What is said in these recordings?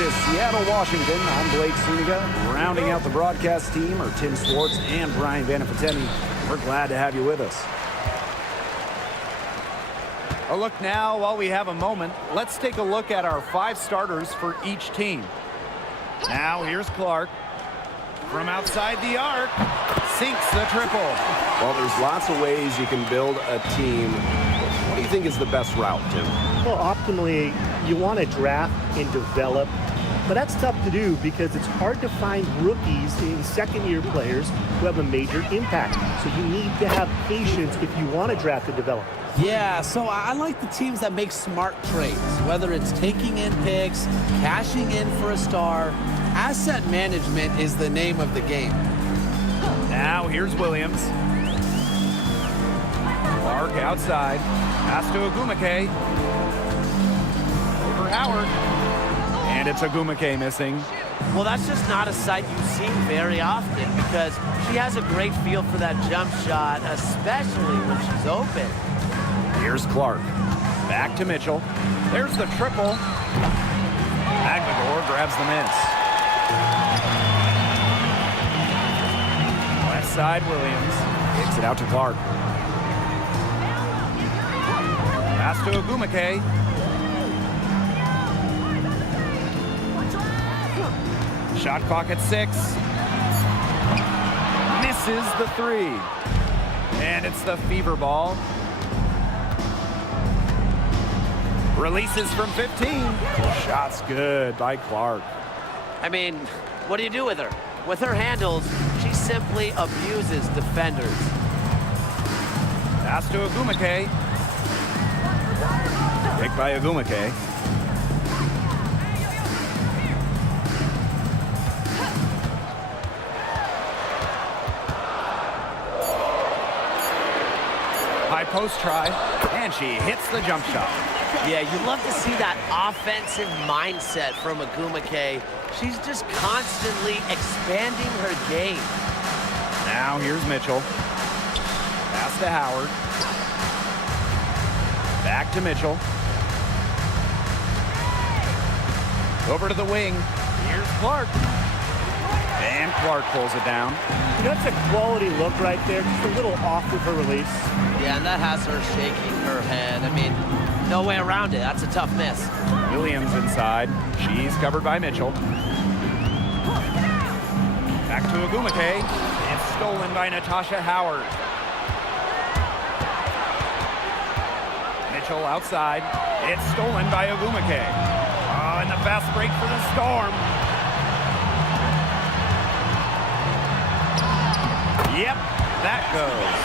is Seattle, Washington. I'm Blake Suniga. Rounding out the broadcast team are Tim Swartz and Brian Vanapateni. We're glad to have you with us. A look now, while we have a moment, let's take a look at our 5 starters for each team. Now here's Clark. From outside the arc, sinks the triple. Well, there's lots of ways you can build a team. What do you think is the best route, Tim? Well, optimally, you want to draft and develop, but that's tough to do because it's hard to find rookies in second-year players who have a major impact. So you need to have patience if you want to draft and develop. Yeah, so I like the teams that make smart trades, whether it's taking in picks, cashing in for a star. Asset management is the name of the game. Now here's Williams. Clark outside. Pass to Agumake. Over Howard. And it's Agumake missing. Well, that's just not a sight you see very often because she has a great feel for that jump shot, especially when she's open. Here's Clark. Back to Mitchell. There's the triple. Magdagor grabs the miss. Left side, Williams. Kicks it out to Clark. Pass to Agumake. Shot clock at 6. Misses the 3. And it's the fever ball. Releases from 15. Shot's good by Clark. I mean, what do you do with her? With her handles, she simply abuses defenders. Pass to Agumake. Picked by Agumake. High post try, and she hits the jump shot. Yeah, you love to see that offensive mindset from Agumake. She's just constantly expanding her game. Now here's Mitchell. Pass to Howard. Back to Mitchell. Over to the wing. Here's Clark. And Clark pulls it down. That's a quality look right there, just a little off with her release. Yeah, and that has her shaking her head. I mean, no way around it. That's a tough miss. Williams inside. She's covered by Mitchell. Back to Agumake. It's stolen by Natasha Howard. Mitchell outside. It's stolen by Agumake. Oh, and the fast break for the Storm. Yep, that goes.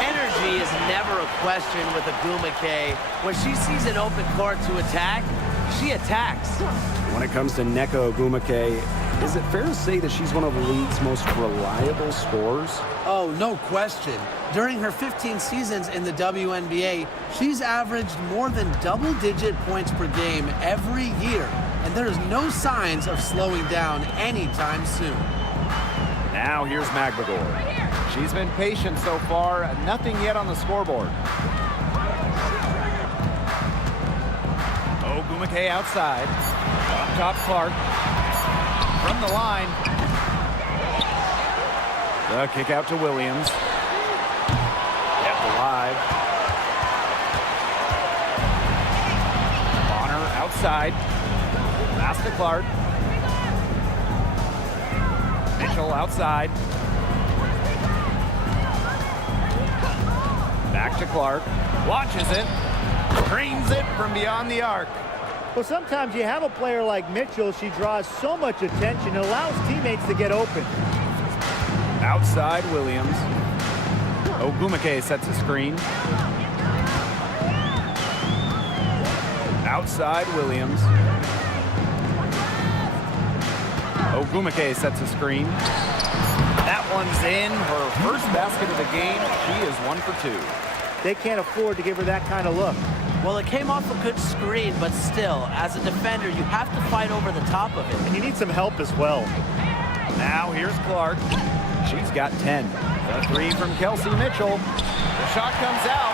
Energy is never a question with Agumake. When she sees an open court to attack, she attacks. When it comes to Nneka Ogwumike, is it fair to say that she's one of the league's most reliable scorers? Oh, no question. During her 15 seasons in the WNBA, she's averaged more than double-digit points per game every year, and there's no signs of slowing down anytime soon. Now here's Magdagor. She's been patient so far, nothing yet on the scoreboard. Ogwumake outside. Up top Clark. From the line. The kick out to Williams. Kept alive. Bonner outside. Pass to Clark. Mitchell outside. Back to Clark. Watches it. Drains it from beyond the arc. Well, sometimes you have a player like Mitchell, she draws so much attention, it allows teammates to get open. Outside Williams. Ogwumake sets a screen. Outside Williams. Ogwumake sets a screen. That one's in. Her first basket of the game. She is 1 for 2. They can't afford to give her that kind of look. Well, it came off a good screen, but still, as a defender, you have to fight over the top of it. And you need some help as well. Now here's Clark. She's got 10. The 3 from Kelsey Mitchell. The shot comes out.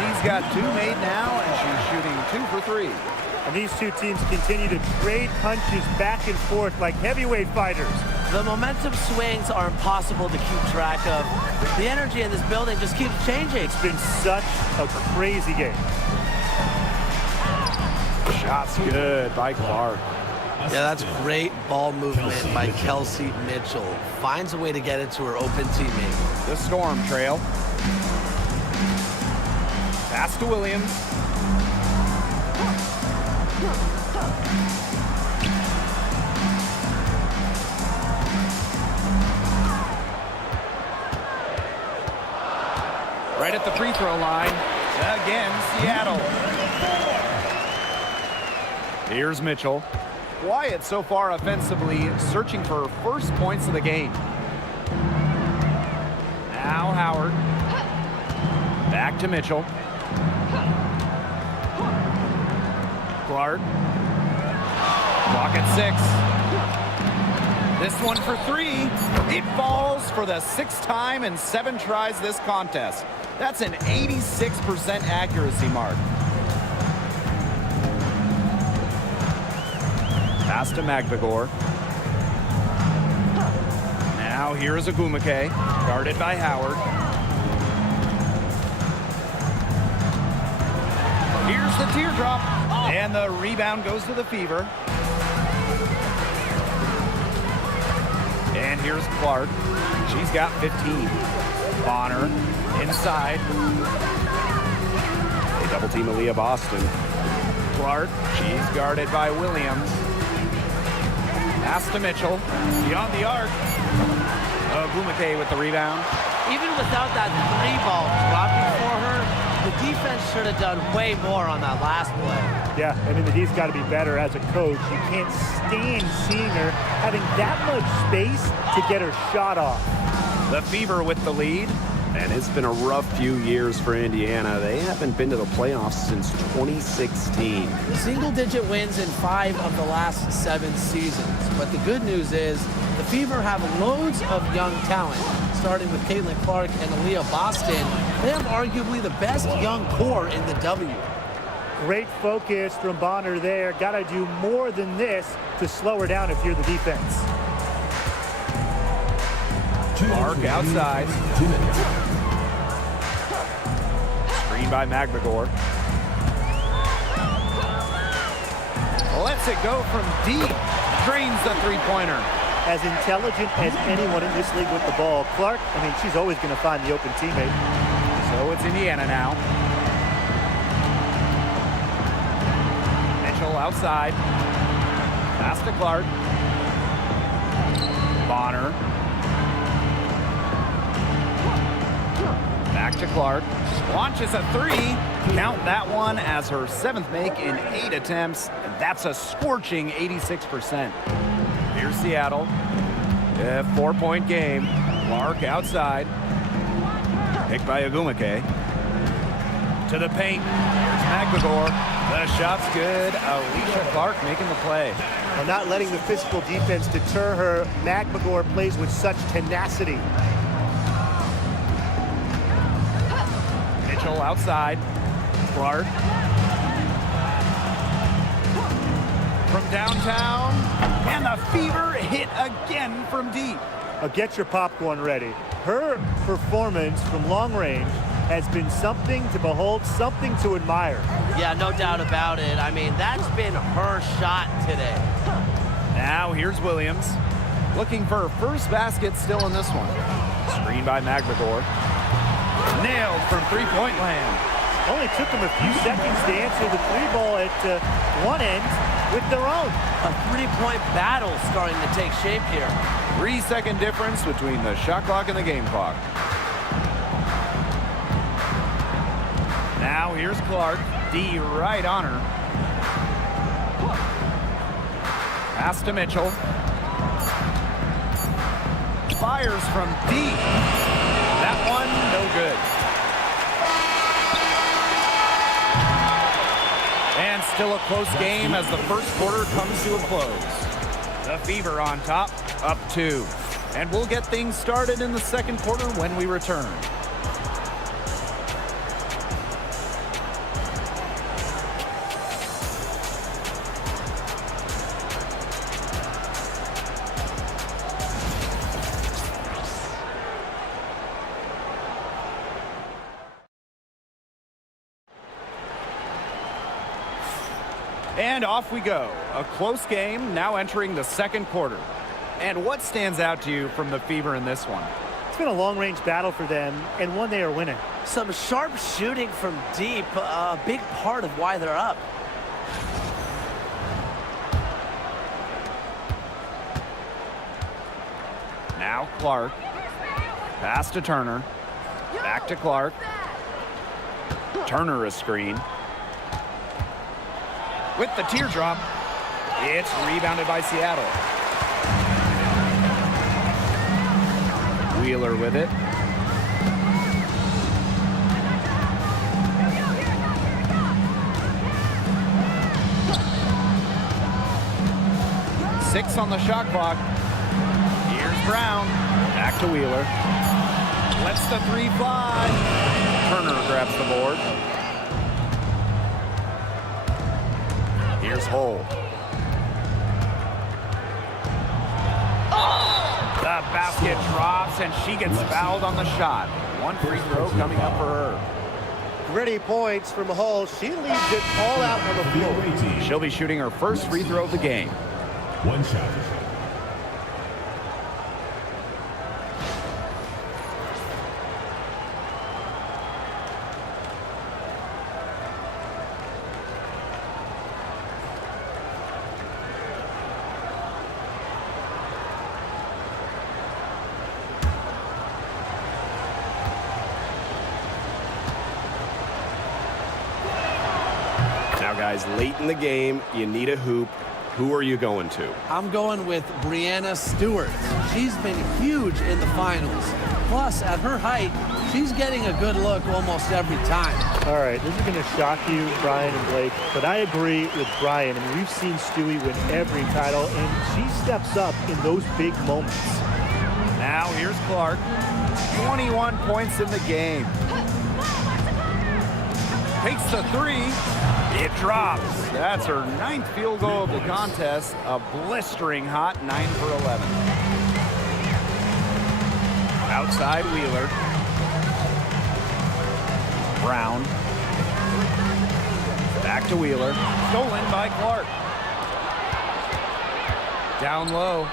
she's got 2 made now, and she's shooting 2 for 3. And these two teams continue to trade punches back and forth like heavyweight fighters. The momentum swings are impossible to keep track of. The energy in this building just keeps changing. It's been such a crazy game. Shots good by Clark. Yeah, that's great ball movement by Kelsey Mitchell. Finds a way to get it to her open teammate. The Storm trail. Pass to Williams. Right at the free throw line. Again, Seattle. Here's Mitchell. Quiet so far offensively, searching for her first points of the game. Now Howard. Back to Mitchell. Clark. Clock at 6. This one for 3. It falls for the 6th time in 7 tries this contest. That's an 86% accuracy mark. Pass to Magvigor. Now here's Agumake, guarded by Howard. Here's the teardrop, and the rebound goes to the Fever. And here's Clark. She's got 15. Bonner inside. They double team Aaliyah Boston. Clark, she's guarded by Williams. Pass to Mitchell. Beyond the arc. Agumake with the rebound. Even without that 3 ball dropping for her, the defense should have done way more on that last play. Yeah, I mean, the D's got to be better as a coach. You can't stand seeing her having that much space to get her shot off. The Fever with the lead. And it's been a rough few years for Indiana. They haven't been to the playoffs since 2016. Single-digit wins in 5 of the last 7 seasons. But the good news is the Fever have loads of young talent. Starting with Caitlin Clark and Aaliyah Boston, they have arguably the best young core in the W. Great focus from Bonner there. Got to do more than this to slow her down if you're the defense. Clark outside. Screen by Magvigor. Lets it go from deep. Drains the 3-pointer. As intelligent as anyone in this league with the ball, Clark, I mean, she's always going to find the open teammate. So it's Indiana now. Mitchell outside. Pass to Clark. Bonner. Back to Clark. Launches a 3. Count that one as her 7th make in 8 attempts. And that's a scorching 86%. Here's Seattle. 4-point game. Clark outside. Picked by Agumake. To the paint. Here's Magvigor. The shot's good. Alicia Clark making the play. Well, not letting the physical defense deter her. Magvigor plays with such tenacity. Mitchell outside. Clark. From downtown. And the Fever hit again from deep. Get your popcorn ready. Her performance from long range has been something to behold, something to admire. Yeah, no doubt about it. I mean, that's been her shot today. Now here's Williams. Looking for her first basket still in this one. Screen by Magvigor. Nailed from 3-point land. Only took them a few seconds to answer the 3-ball at one end with their own. A 3-point battle starting to take shape here. 3-second difference between the shot clock and the game clock. Now here's Clark. D right on her. Pass to Mitchell. Fires from deep. That one, no good. And still a close game as the first quarter comes to a close. The Fever on top, up 2. And we'll get things started in the second quarter when we return. And off we go. A close game now entering the second quarter. And what stands out to you from the Fever in this one? It's been a long-range battle for them, and one they are winning. Some sharp shooting from deep, a big part of why they're up. Now Clark. Pass to Turner. Back to Clark. Turner a screen. With the teardrop. It's rebounded by Seattle. Wheeler with it. Six on the shot clock. Here's Brown. Back to Wheeler. Lets the three fly. Turner grabs the board. Here's Hull. The basket drops, and she gets fouled on the shot. One free throw coming up for her. Gritty points from Hull. She leaves it all out on the floor. She'll be shooting her first free throw of the game. One shot. Now, guys, late in the game, you need a hoop. Who are you going to? I'm going with Brianna Stewart. She's been huge in the finals. Plus, at her height, she's getting a good look almost every time. All right, this is going to shock you, Brian and Blake, but I agree with Brian. I mean, we've seen Stewie win every title, and she steps up in those big moments. Now here's Clark. 21 points in the game. Takes the three. It drops. That's her 9th field goal of the contest. A blistering hot 9 for 11. Outside Wheeler. Brown. Back to Wheeler. Stolen by Clark. Down low.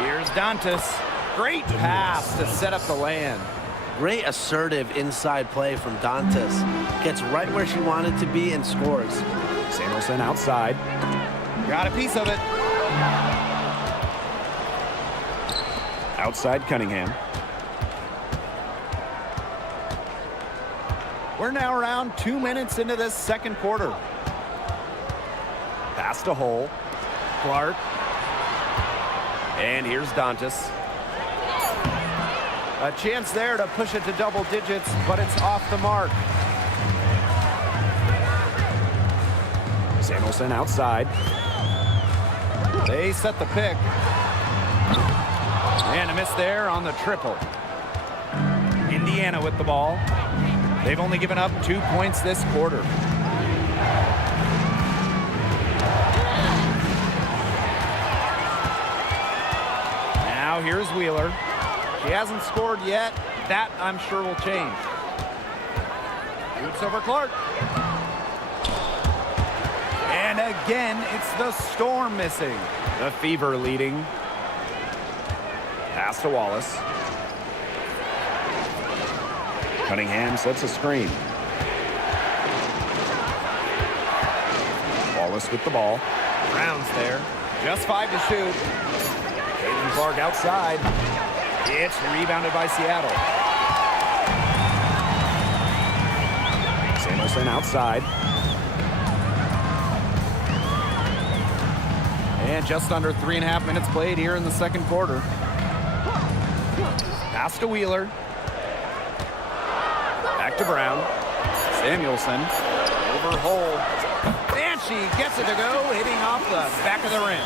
Here's Dantas. Great pass to set up the land. Great assertive inside play from Dantas. Gets right where she wanted to be and scores. Samuelson outside. Got a piece of it. Outside Cunningham. We're now around 2 minutes into this second quarter. Pass to Hull. Clark. And here's Dantas. A chance there to push it to double digits, but it's off the mark. Samuelson outside. They set the pick. And a miss there on the triple. Indiana with the ball. They've only given up 2 points this quarter. Now here's Wheeler. She hasn't scored yet. That, I'm sure, will change. Shoots over Clark. And again, it's the Storm missing. The Fever leading. Pass to Wallace. Cunningham sets a screen. Wallace with the ball. Brown's there. Just 5 to shoot. Caitlin Clark outside. It's rebounded by Seattle. Samuelson outside. And just under 3.5 minutes played here in the second quarter. Pass to Wheeler. Back to Brown. Samuelson. Over Hull. And she gets it to go, hitting off the back of the rim.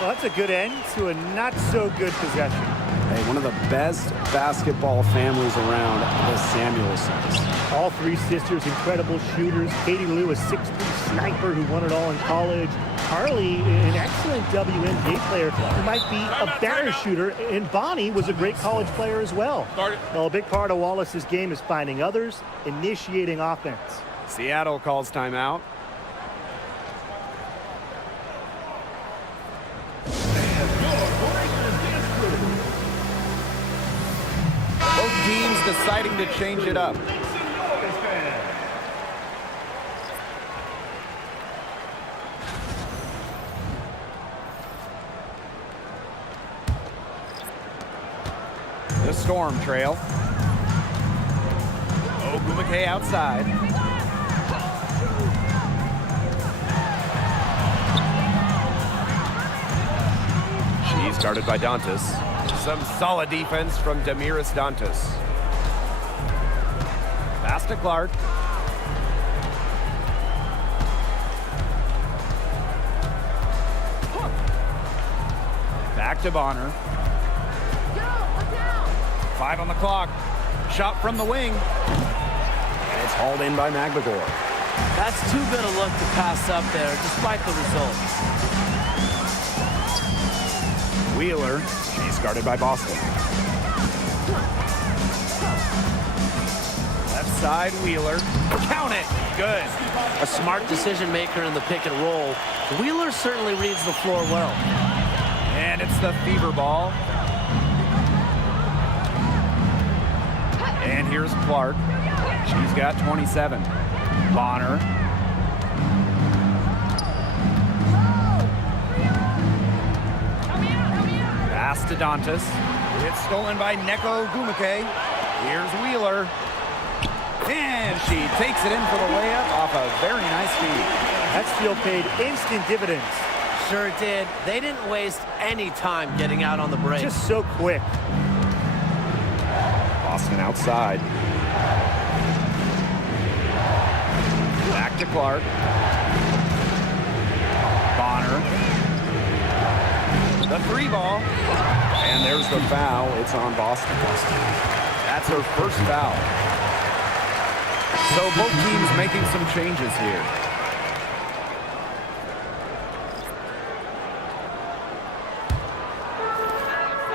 Well, that's a good end to a not-so-good possession. Hey, one of the best basketball families around, the Samuelsons. All three sisters, incredible shooters. Katie Lou, a 6'3" sniper who won it all in college. Harley, an excellent WNBA player who might be a better shooter. And Bonnie was a great college player as well. Well, a big part of Wallace's game is finding others, initiating offense. Seattle calls timeout. deciding to change it up. The Storm trail. Ogumake outside. She's guarded by Dantas. Some solid defense from Damiris Dantas. Pass to Clark. Back to Bonner. 5 on the clock. Shot from the wing. And it's hauled in by McGregor. That's too good a look to pass up there, despite the result. Wheeler. She's guarded by Boston. Left side, Wheeler. Count it. Good. A smart decision maker in the pick and roll. Wheeler certainly reads the floor well. And it's the Fever ball. And here's Clark. She's got 27. Bonner. Pass to Dantas. It's stolen by Neko Ogumake. Here's Wheeler. And she takes it in for the layup off a very nice feed. That steal paid instant dividends. Sure did. They didn't waste any time getting out on the break. Just so quick. Boston outside. Back to Clark. Bonner. The 3 ball. And there's the foul. It's on Boston. That's her first foul. So both teams making some changes here.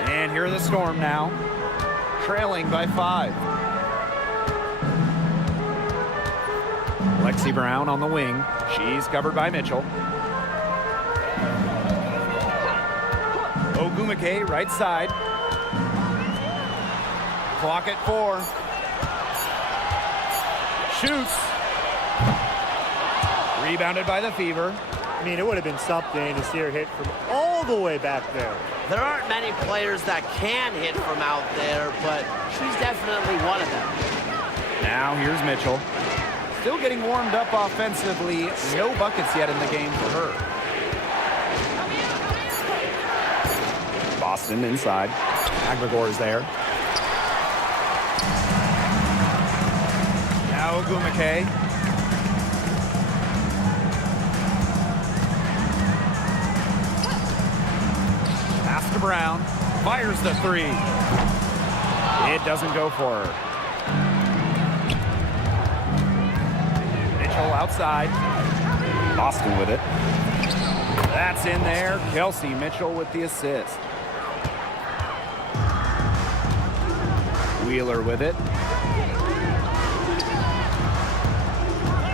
And here are the Storm now. Trailing by 5. Lexi Brown on the wing. She's covered by Mitchell. Ogumake right side. Clock at 4. Shoots. Rebounded by the Fever. I mean, it would have been something to see her hit from all the way back there. There aren't many players that can hit from out there, but she's definitely one of them. Now here's Mitchell. Still getting warmed up offensively. No buckets yet in the game for her. Boston inside. McGregor is there. Now Ogumake. Pass to Brown. Fires the 3. It doesn't go for her. Mitchell outside. Boston with it. That's in there. Kelsey Mitchell with the assist. Wheeler with it.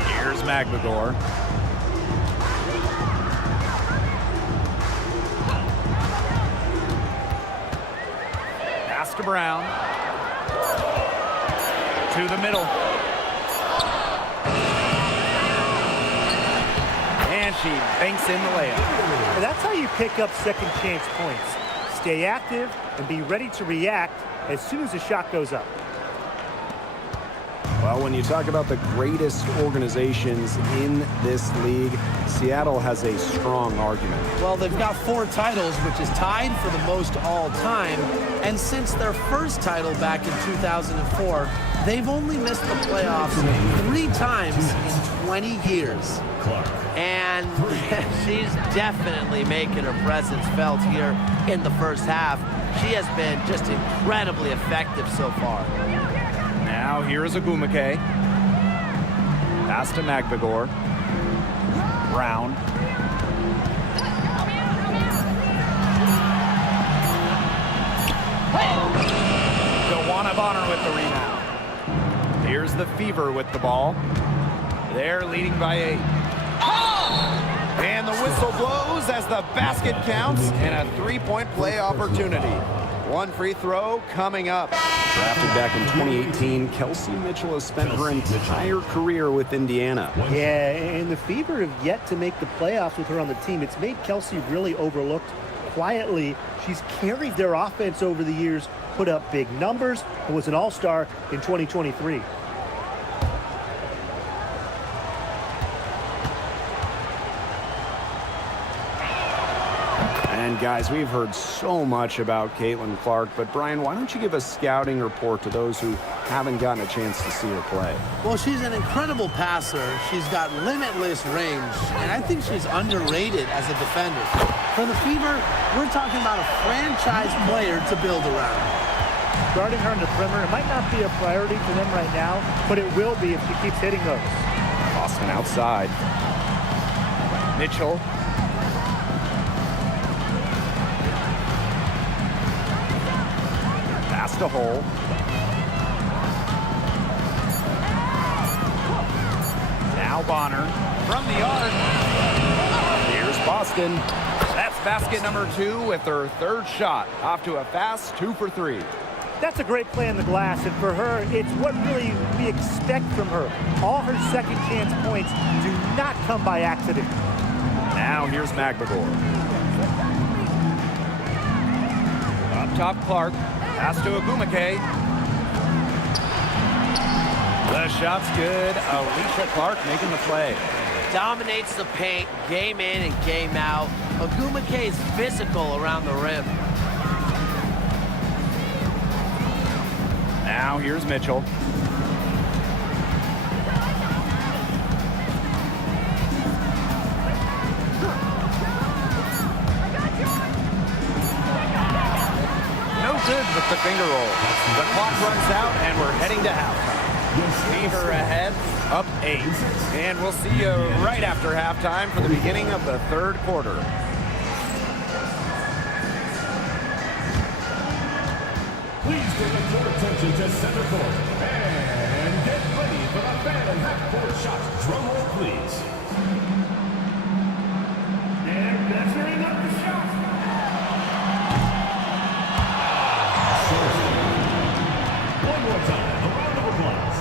Here's McGregor. Pass to Brown. To the middle. And she banks in the layup. And that's how you pick up second chance points. Stay active and be ready to react as soon as the shot goes up. Well, when you talk about the greatest organizations in this league, Seattle has a strong argument. Well, they've got 4 titles, which is tied for the most all time. And since their first title back in 2004, they've only missed the playoffs 3 times in 20 years. And she's definitely making her presence felt here in the first half. She has been just incredibly effective so far. Now here's Ogumake. Pass to McGregor. Brown. Dewana Bonner with the rebound. Here's the Fever with the ball. They're leading by 8. And the whistle blows as the basket counts and a 3-point play opportunity. One free throw coming up. Drafted back in 2018, Kelsey Mitchell has spent her entire career with Indiana. Yeah, and the Fever have yet to make the playoffs with her on the team. It's made Kelsey really overlooked. Quietly, she's carried their offense over the years, put up big numbers, and was an all-star in 2023. And guys, we've heard so much about Caitlin Clark, but Brian, why don't you give a scouting report to those who haven't gotten a chance to see her play? Well, she's an incredible passer. She's got limitless range, and I think she's underrated as a defender. For the Fever, we're talking about a franchise player to build around. Guarding her in the perimeter might not be a priority for them right now, but it will be if she keeps hitting those. Boston outside. Mitchell. Pass to Hole. Now Bonner from the arc. Here's Boston. That's basket number 2 with her third shot. Off to a fast 2 for 3. That's a great play on the glass, and for her, it's what really we expect from her. All her second chance points do not come by accident. Now here's McGregor. Up top, Clark. Pass to Agumake. The shot's good. Alicia Clark making the play. Dominates the paint, game in and game out. Agumake is physical around the rim. Now here's Mitchell. No good with the finger roll. The clock runs out and we're heading to halftime. Fever ahead, up 8. And we'll see you right after halftime for the beginning of the third quarter. Please direct your attention to center court and get ready for the fan half-court shot. Drum roll, please. And measuring up the shot. One more time, a round of applause.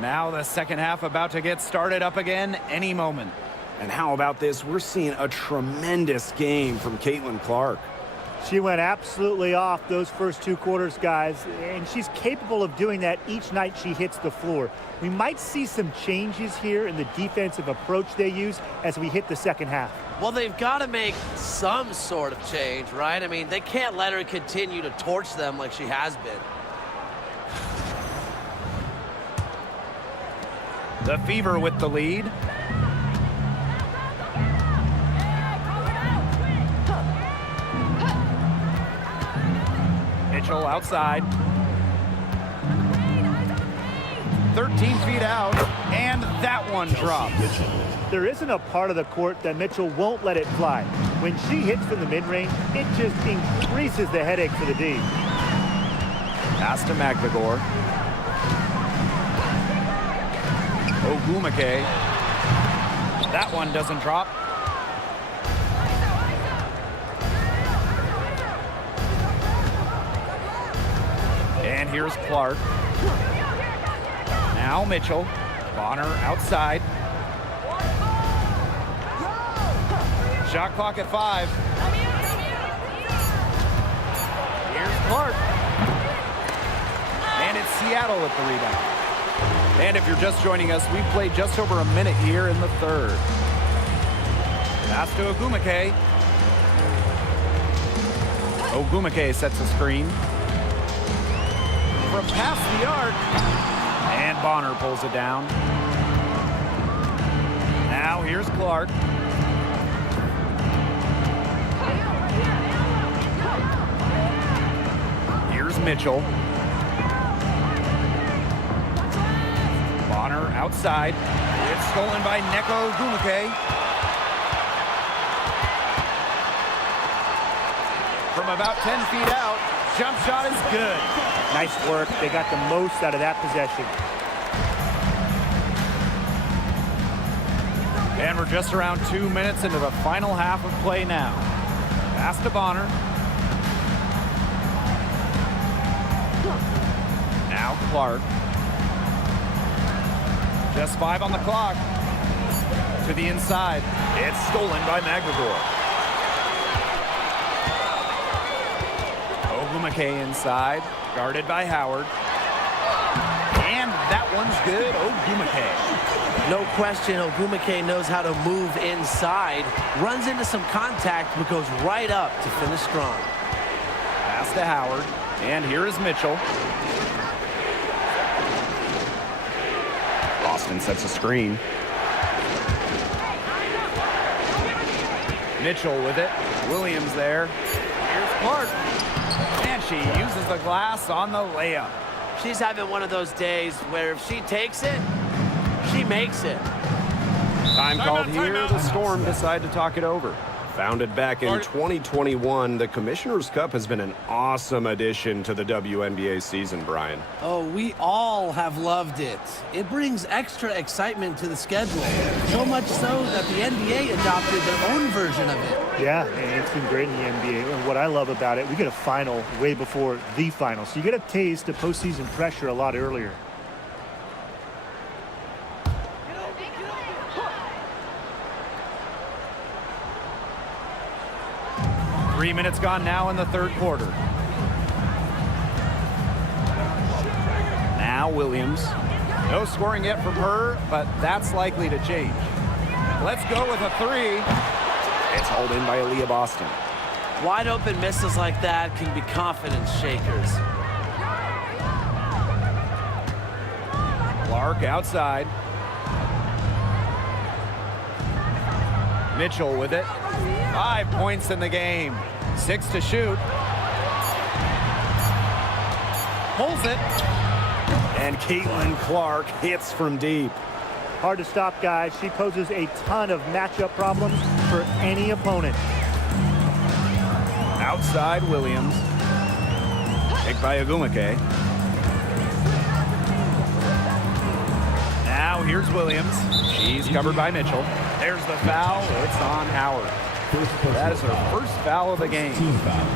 Now the second half about to get started up again any moment. And how about this? We're seeing a tremendous game from Caitlin Clark. She went absolutely off those first 2 quarters, guys, and she's capable of doing that each night she hits the floor. We might see some changes here in the defensive approach they use as we hit the second half. Well, they've got to make some sort of change, right? I mean, they can't let her continue to torch them like she has been. The Fever with the lead. Mitchell outside. 13 feet out, and that one drops. There isn't a part of the court that Mitchell won't let it fly. When she hits from the mid-range, it just increases the headache for the D. Pass to McGregor. Ogumake. That one doesn't drop. And here's Clark. Now Mitchell. Bonner outside. Shot clock at 5. Here's Clark. And it's Seattle with the rebound. And if you're just joining us, we've played just over a minute here in the third. Pass to Ogumake. Ogumake sets a screen. From past the arc. And Bonner pulls it down. Now here's Clark. Here's Mitchell. Bonner outside. It's stolen by Neko Ogumake. From about 10 feet out, jump shot is good. Nice work. They got the most out of that possession. And we're just around 2 minutes into the final half of play now. Pass to Bonner. Now Clark. Just 5 on the clock. To the inside. It's stolen by McGregor. Ogumake inside, guarded by Howard. And that one's good, Ogumake. No question, Ogumake knows how to move inside, runs into some contact, but goes right up to finish strong. Pass to Howard, and here is Mitchell. Boston sets a screen. Mitchell with it. Williams there. Here's Clark. And she uses the glass on the layup. She's having one of those days where if she takes it, she makes it. Time called here. The Storm decide to talk it over. Founded back in 2021, the Commissioner's Cup has been an awesome addition to the WNBA season, Brian. Oh, we all have loved it. It brings extra excitement to the schedule. So much so that the NBA adopted their own version of it. Yeah, and it's been great in the NBA. And what I love about it, we get a final way before the final. So you get a taste of postseason pressure a lot earlier. Three minutes gone now in the third quarter. Now Williams. No scoring yet from her, but that's likely to change. Let's go with a three. It's hauled in by Aaliyah Boston. Wide open misses like that can be confidence shakers. Clark outside. Mitchell with it. 5 points in the game. 6 to shoot. Pulls it. And Caitlin Clark hits from deep. Hard to stop, guys. She poses a ton of matchup problems for any opponent. Outside Williams. Picked by Ogumake. Now here's Williams. She's covered by Mitchell. There's the foul. It's on Howard. That is her first foul of the game. Team foul.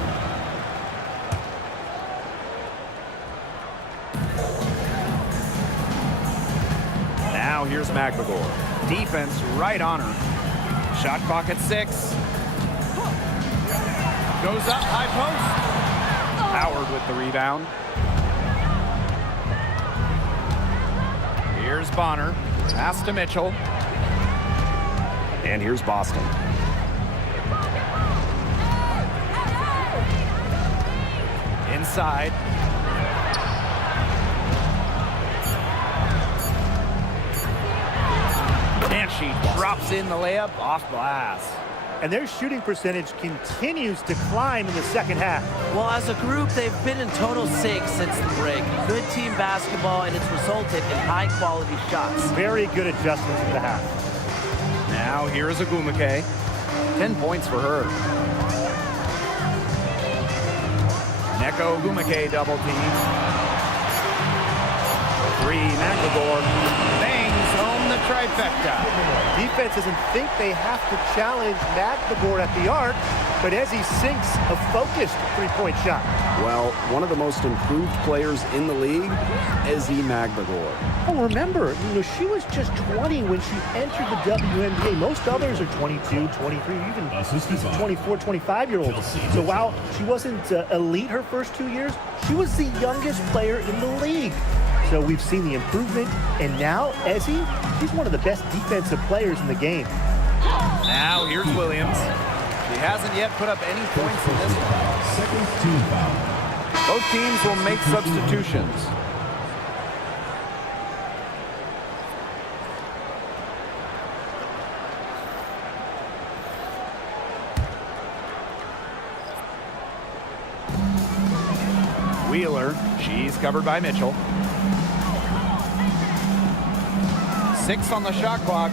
Now here's McGregor. Defense right on her. Shot clock at 6. Goes up, high post. Howard with the rebound. Here's Bonner. Pass to Mitchell. And here's Boston. Inside. And she drops in the layup off glass. And their shooting percentage continues to climb in the second half. Well, as a group, they've been in total sync since the break. Good team basketball, and it's resulted in high-quality shots. Very good adjustments in the half. Now here's Ogumake. 10 points for her. Neko Ogumake double team. 3, McGregor bangs home the trifecta. Defense doesn't think they have to challenge McGregor at the arc, but as he sinks a focused three-point shot. Well, one of the most improved players in the league, Ezzie McGregor. Oh, remember, she was just 20 when she entered the WNBA. Most others are 22, 23, even 24, 25-year-olds. So while she wasn't elite her first 2 years, she was the youngest player in the league. So we've seen the improvement, and now Ezzie, she's one of the best defensive players in the game. Now here's Williams. He hasn't yet put up any points in this one. Second team foul. Both teams will make substitutions. Wheeler, she's covered by Mitchell. 6 on the shot clock.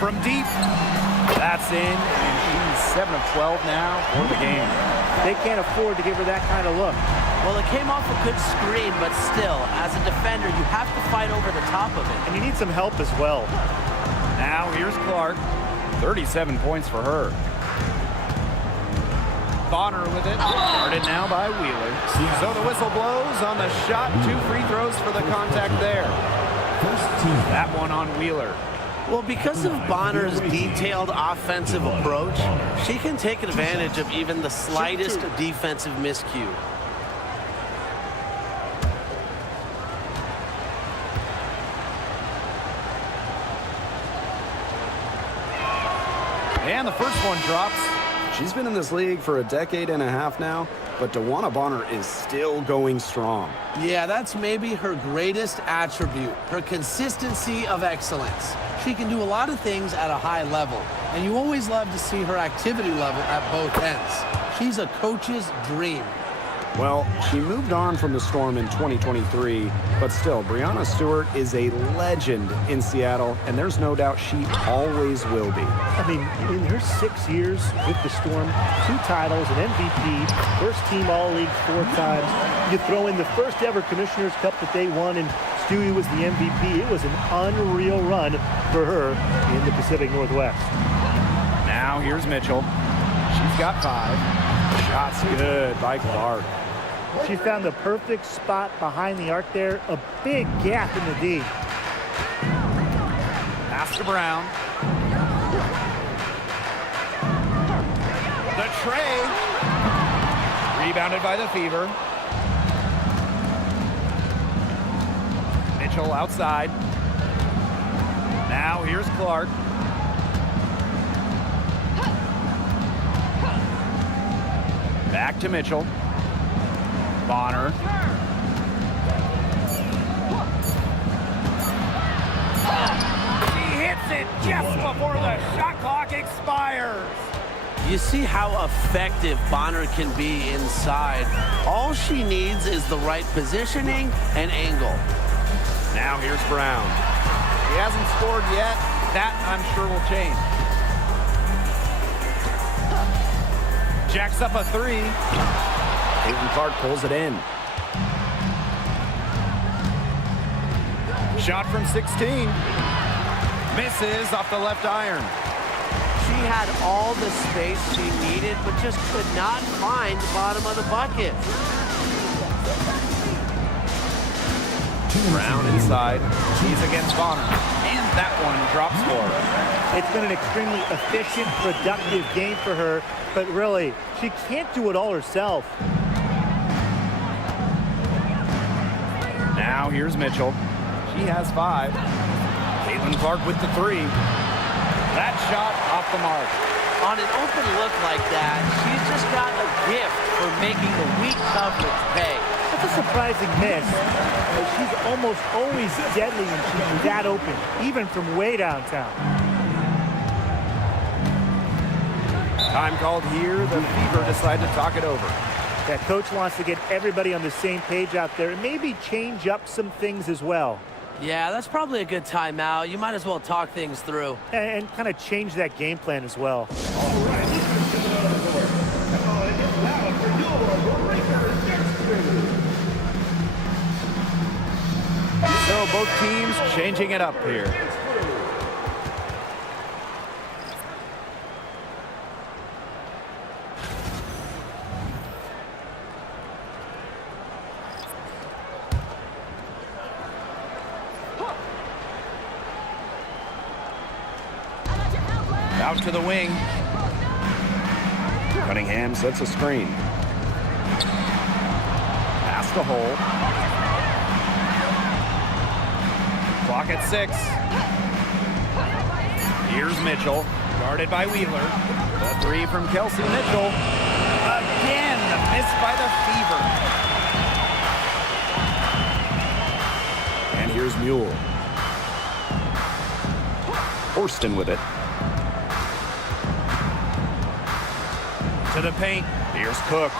From deep, that's in, and she's 7 of 12 now for the game. They can't afford to give her that kind of look. Well, it came off a good screen, but still, as a defender, you have to fight over the top of it. And you need some help as well. Now here's Clark. 37 points for her. Bonner with it. Guarded now by Wheeler. So the whistle blows on the shot. 2 free throws for the contact there. That one on Wheeler. Well, because of Bonner's detailed offensive approach, she can take advantage of even the slightest defensive miscue. And the first one drops. She's been in this league for a decade and a half now, but DeWanna Bonner is still going strong. Yeah, that's maybe her greatest attribute, her consistency of excellence. She can do a lot of things at a high level, and you always love to see her activity level at both ends. She's a coach's dream. Well, she moved on from the Storm in 2023, but still, Breanna Stewart is a legend in Seattle, and there's no doubt she always will be. I mean, in her 6 years with the Storm, 2 titles, an MVP, first team All-League 4 times. You throw in the first ever Commissioner's Cup that they won, and Stewie was the MVP. It was an unreal run for her in the Pacific Northwest. Now here's Mitchell. She's got 5. Shots good by Clark. She found the perfect spot behind the arc there, a big gap in the D. Pass to Brown. The tray. Rebounded by the Fever. Mitchell outside. Now here's Clark. Back to Mitchell. Bonner. She hits it just before the shot clock expires. You see how effective Bonner can be inside. All she needs is the right positioning and angle. Now here's Brown. He hasn't scored yet. That, I'm sure, will change. Jacks up a 3. Caitlin Clark pulls it in. Shot from 16. Misses off the left iron. She had all the space she needed, but just could not find the bottom of the bucket. Brown inside. She's against Bonner. And that one drops for her. It's been an extremely efficient, productive game for her, but really, she can't do it all herself. Now here's Mitchell. She has 5. Caitlin Clark with the 3. That shot off the mark. On an open look like that, she's just got a gift for making the weak coverage pay. That's a surprising miss. She's almost always deadly when she's that open, even from way downtown. Time called here. The Fever decide to talk it over. That coach wants to get everybody on the same page out there and maybe change up some things as well. Yeah, that's probably a good timeout. You might as well talk things through. And kind of change that game plan as well. All right, let's get another score. Come on, it is loud for your Breaker next game. So both teams changing it up here. Out to the wing. Cunningham sets a screen. Pass the hole. Clock at 6. Here's Mitchell. Guarded by Wheeler. The three from Kelsey Mitchell. Again, the miss by the Fever. And here's Mule. Horston with it. To the paint. Here's Cook.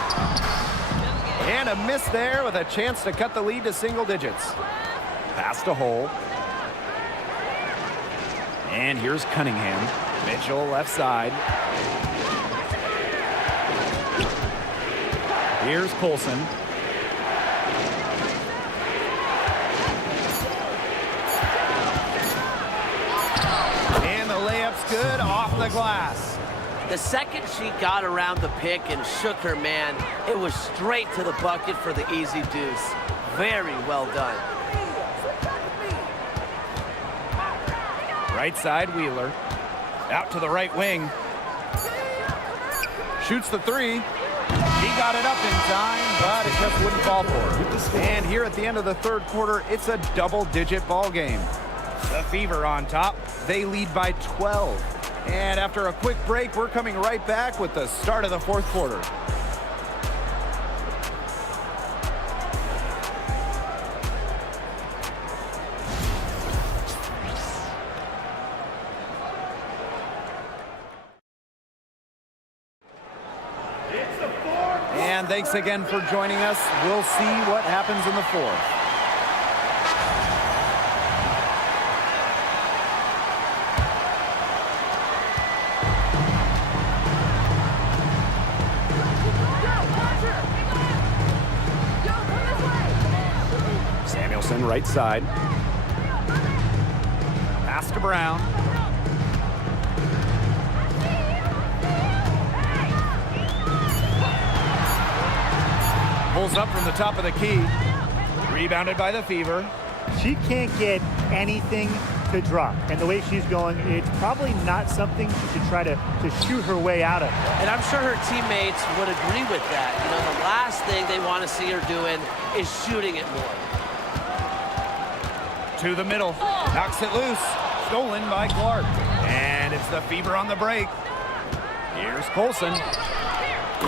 And a miss there with a chance to cut the lead to single digits. Pass to Hole. And here's Cunningham. Mitchell left side. Here's Colson. And the layup's good off the glass. The second she got around the pick and shook her man, it was straight to the bucket for the easy deuce. Very well done. Right side, Wheeler. Out to the right wing. Shoots the three. He got it up in time, but it just wouldn't fall for her. And here at the end of the third quarter, it's a double-digit ball game. The Fever on top. They lead by 12. And after a quick break, we're coming right back with the start of the fourth quarter. And thanks again for joining us. We'll see what happens in the fourth. Samuelson, right side. Pass to Brown. Pulls up from the top of the key. Rebounded by the Fever. She can't get anything to drop. And the way she's going, it's probably not something she should try to shoot her way out of. And I'm sure her teammates would agree with that. You know, the last thing they want to see her doing is shooting it more. To the middle. Knocks it loose. Stolen by Clark. And it's the Fever on the break. Here's Colson.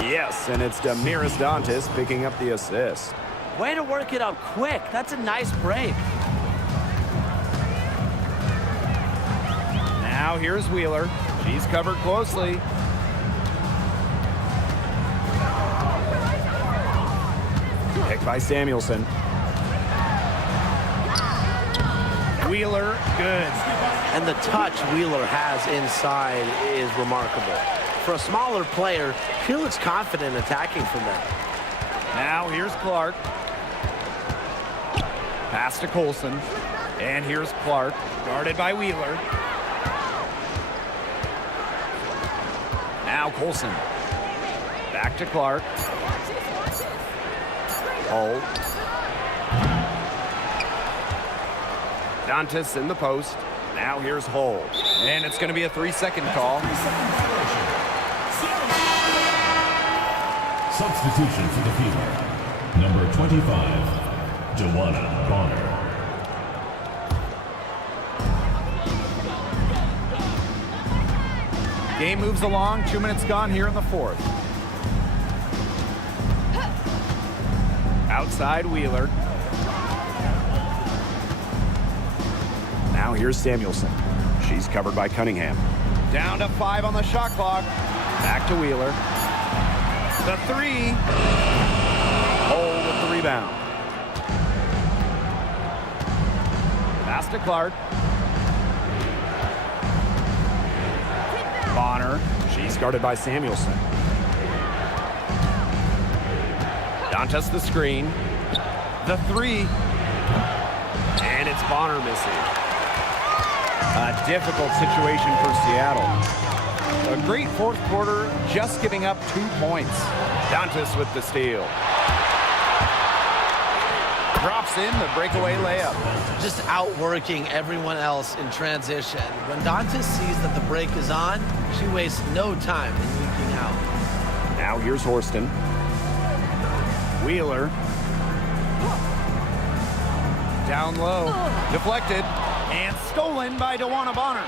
Yes, and it's Damiris Dantas picking up the assist. Way to work it up quick. That's a nice break. Now here's Wheeler. She's covered closely. Picked by Samuelson. Wheeler, good. And the touch Wheeler has inside is remarkable. For a smaller player, she looks confident attacking from that. Now here's Clark. Pass to Colson. And here's Clark, guarded by Wheeler. Now Colson. Back to Clark. Hole. Dantas in the post. Now here's Hole. And it's going to be a 3-second call. Substitution for the Fever. Number 25, Joanna Bonner. Game moves along. 2 minutes gone here in the fourth. Outside Wheeler. Now here's Samuelson. She's covered by Cunningham. Down to 5 on the shot clock. Back to Wheeler. The three. Hole with the rebound. Pass to Clark. Bonner. She's guarded by Samuelson. Dantas the screen. The three. And it's Bonner missing. A difficult situation for Seattle. A great fourth quarter, just giving up 2 points. Dantas with the steal. Drops in the breakaway layup. Just outworking everyone else in transition. When Dantas sees that the break is on, she wastes no time in leaking out. Now here's Horston. Wheeler. Down low. Deflected. And stolen by DeWanna Bonner.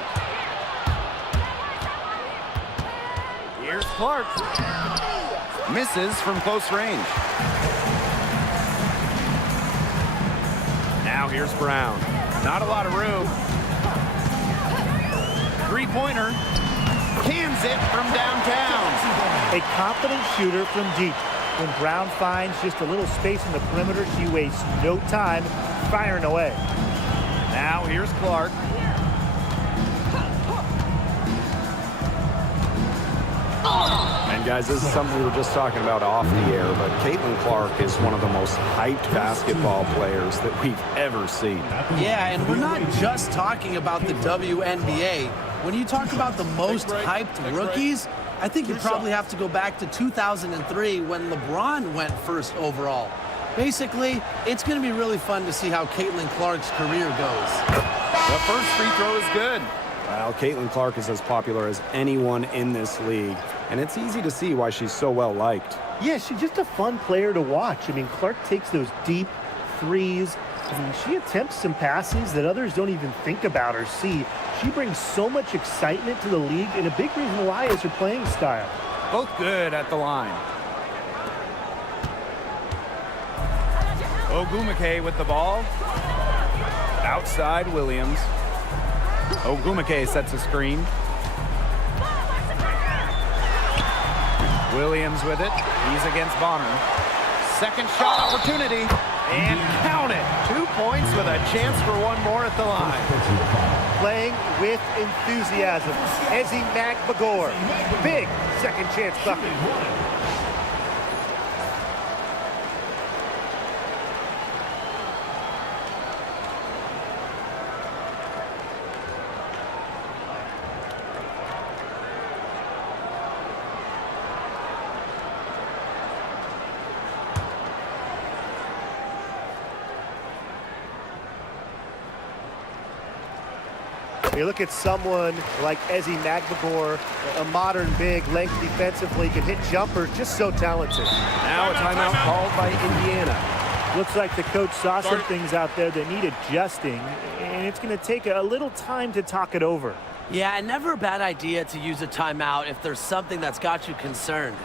Clark. Misses from close range. Now here's Brown. Not a lot of room. Three-pointer. Cans it from downtown. A confident shooter from deep. When Brown finds just a little space in the perimeter, she wastes no time firing away. Now here's Clark. And guys, this is something we were just talking about off the air, but Caitlin Clark is one of the most hyped basketball players that we've ever seen. Yeah, and we're not just talking about the WNBA. When you talk about the most hyped rookies, I think you probably have to go back to 2003 when LeBron went first overall. Basically, it's going to be really fun to see how Caitlin Clark's career goes. The first free throw is good. Well, Caitlin Clark is as popular as anyone in this league, and it's easy to see why she's so well liked. Yeah, she's just a fun player to watch. I mean, Clark takes those deep threes. I mean, she attempts some passes that others don't even think about or see. She brings so much excitement to the league, and a big reason why is her playing style. Both good at the line. Ogumake with the ball. Outside Williams. Ogumake sets a screen. Williams with it. He's against Bonner. Second shot opportunity. And count it. 2 points with a chance for one more at the line. Playing with enthusiasm. Ezzy McMagor. Big second chance bucket. You look at someone like Ezzy McMagor, a modern big, length defensively, can hit jumpers, just so talented. Now a timeout called by Indiana. Looks like the coach saw some things out there that need adjusting, and it's going to take a little time to talk it over. Yeah, and never a bad idea to use a timeout if there's something that's got you concerned.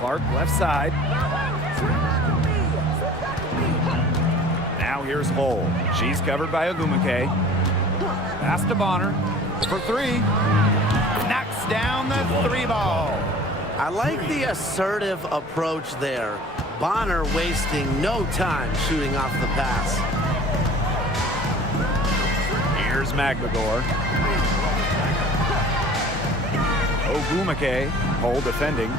Clark left side. Now here's Hull. She's covered by Ogumake. Pass to Bonner for three. Knocks down the three ball. I like the assertive approach there. Bonner wasting no time shooting off the pass. Here's McMagor. Ogumake, Hull defending.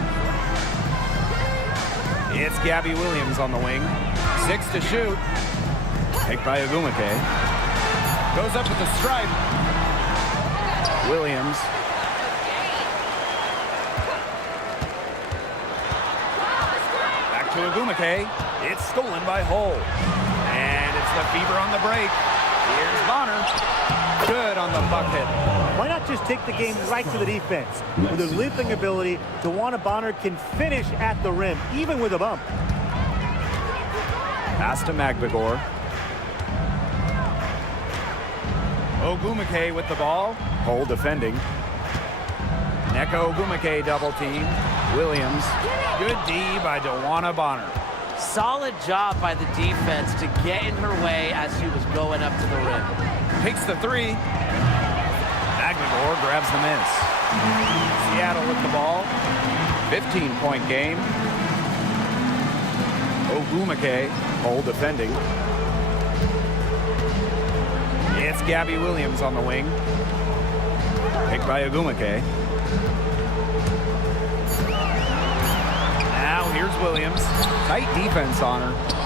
It's Gabby Williams on the wing. 6 to shoot. Picked by Ogumake. Goes up with the stripe. Williams. Back to Ogumake. It's stolen by Hull. And it's the Fever on the break. Here's Bonner. Good on the bucket. Why not just take the game right to the defense? With her leaping ability, DeWanna Bonner can finish at the rim, even with a bump. Pass to McMagor. Ogumake with the ball. Hull defending. Neko Ogumake double team. Williams. Good D by DeWanna Bonner. Solid job by the defense to get in her way as she was going up to the rim. Takes the three. McMagor grabs the miss. Seattle with the ball. 15-point game. Ogumake, Hull defending. It's Gabby Williams on the wing. Picked by Ogumake. Now here's Williams. Tight defense on her.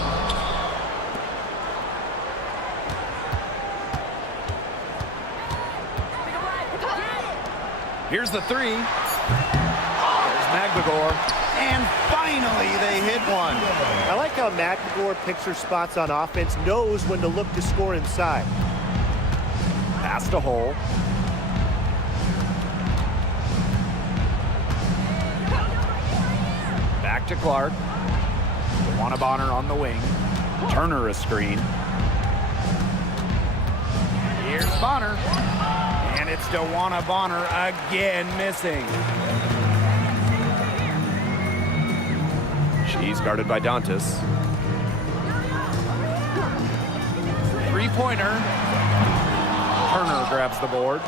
Here's the three. There's Magdagor. And finally, they hit one. I like how McNagor picks her spots on offense, knows when to look to score inside. Past a hole. Back to Clark. DeWanna Bonner on the wing. Turner a screen. Here's Bonner. And it's DeWanna Bonner again missing. She's guarded by Dantas. Three-pointer. Turner grabs the board.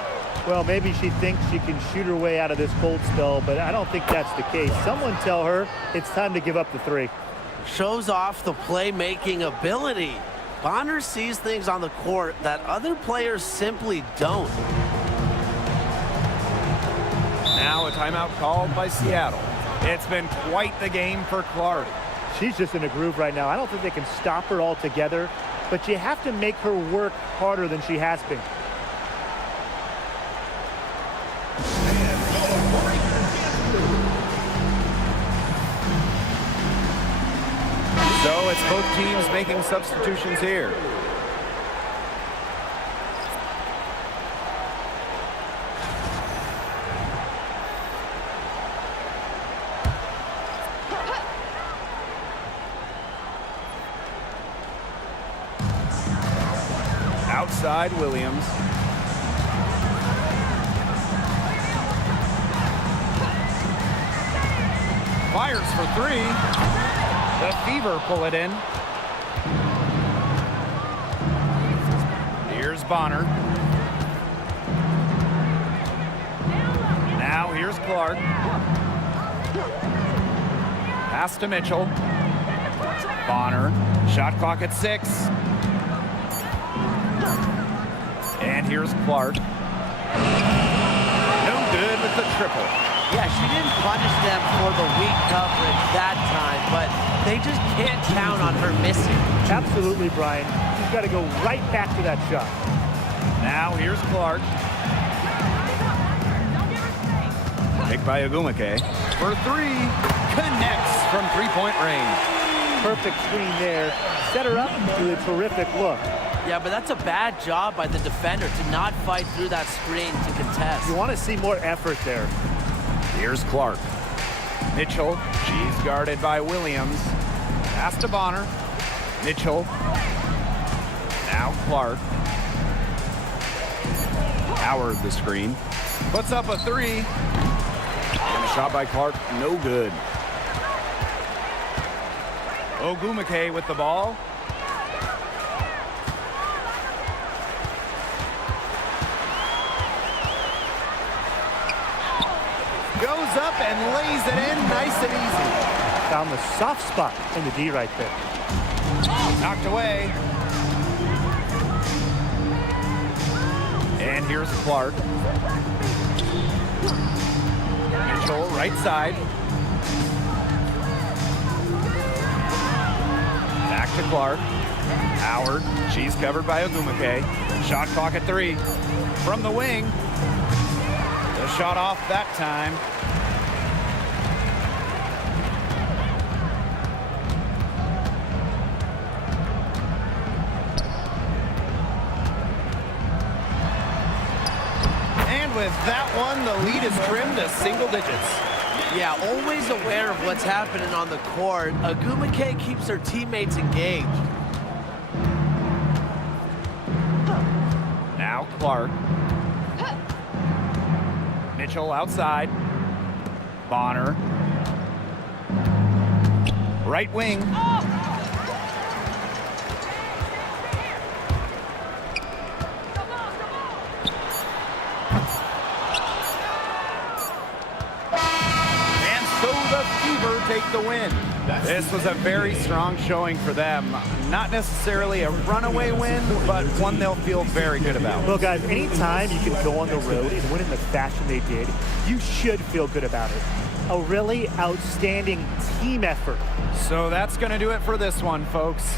Well, maybe she thinks she can shoot her way out of this cold spell, but I don't think that's the case. Someone tell her it's time to give up the three. Shows off the playmaking ability. Bonner sees things on the court that other players simply don't. Now a timeout called by Seattle. It's been quite the game for Clark. She's just in a groove right now. I don't think they can stop her altogether, but you have to make her work harder than she has been. So it's both teams making substitutions here. Outside Williams. Fires for three. The Fever pull it in. Here's Bonner. Now here's Clark. Pass to Mitchell. Bonner. Shot clock at 6. And here's Clark. No good with the triple. Yeah, she didn't punish them for the weak coverage that time, but they just can't count on her missing. Absolutely, Brian. She's got to go right back to that shot. Now here's Clark. Picked by Ogumake. For three. Connects from three-point range. Perfect screen there. Set her up with a terrific look. Yeah, but that's a bad job by the defender to not fight through that screen to contest. You want to see more effort there. Here's Clark. Mitchell. She's guarded by Williams. Pass to Bonner. Mitchell. Now Clark. Howard the screen. Puts up a three. And a shot by Clark. No good. Ogumake with the ball. Goes up and lays it in nice and easy. Found the soft spot in the D right there. Knocked away. And here's Clark. Mitchell, right side. Back to Clark. Howard. She's covered by Ogumake. Shot clock at 3. From the wing. The shot off that time. And with that one, the lead is trimmed to single digits. Yeah, always aware of what's happening on the court. Ogumake keeps her teammates engaged. Now Clark. Mitchell outside. Bonner. Right wing. And so the Fever take the win. This was a very strong showing for them. Not necessarily a runaway win, but one they'll feel very good about. Well, guys, anytime you can go on the road and win in the fashion they did, you should feel good about it. A really outstanding team effort. So that's going to do it for this one, folks.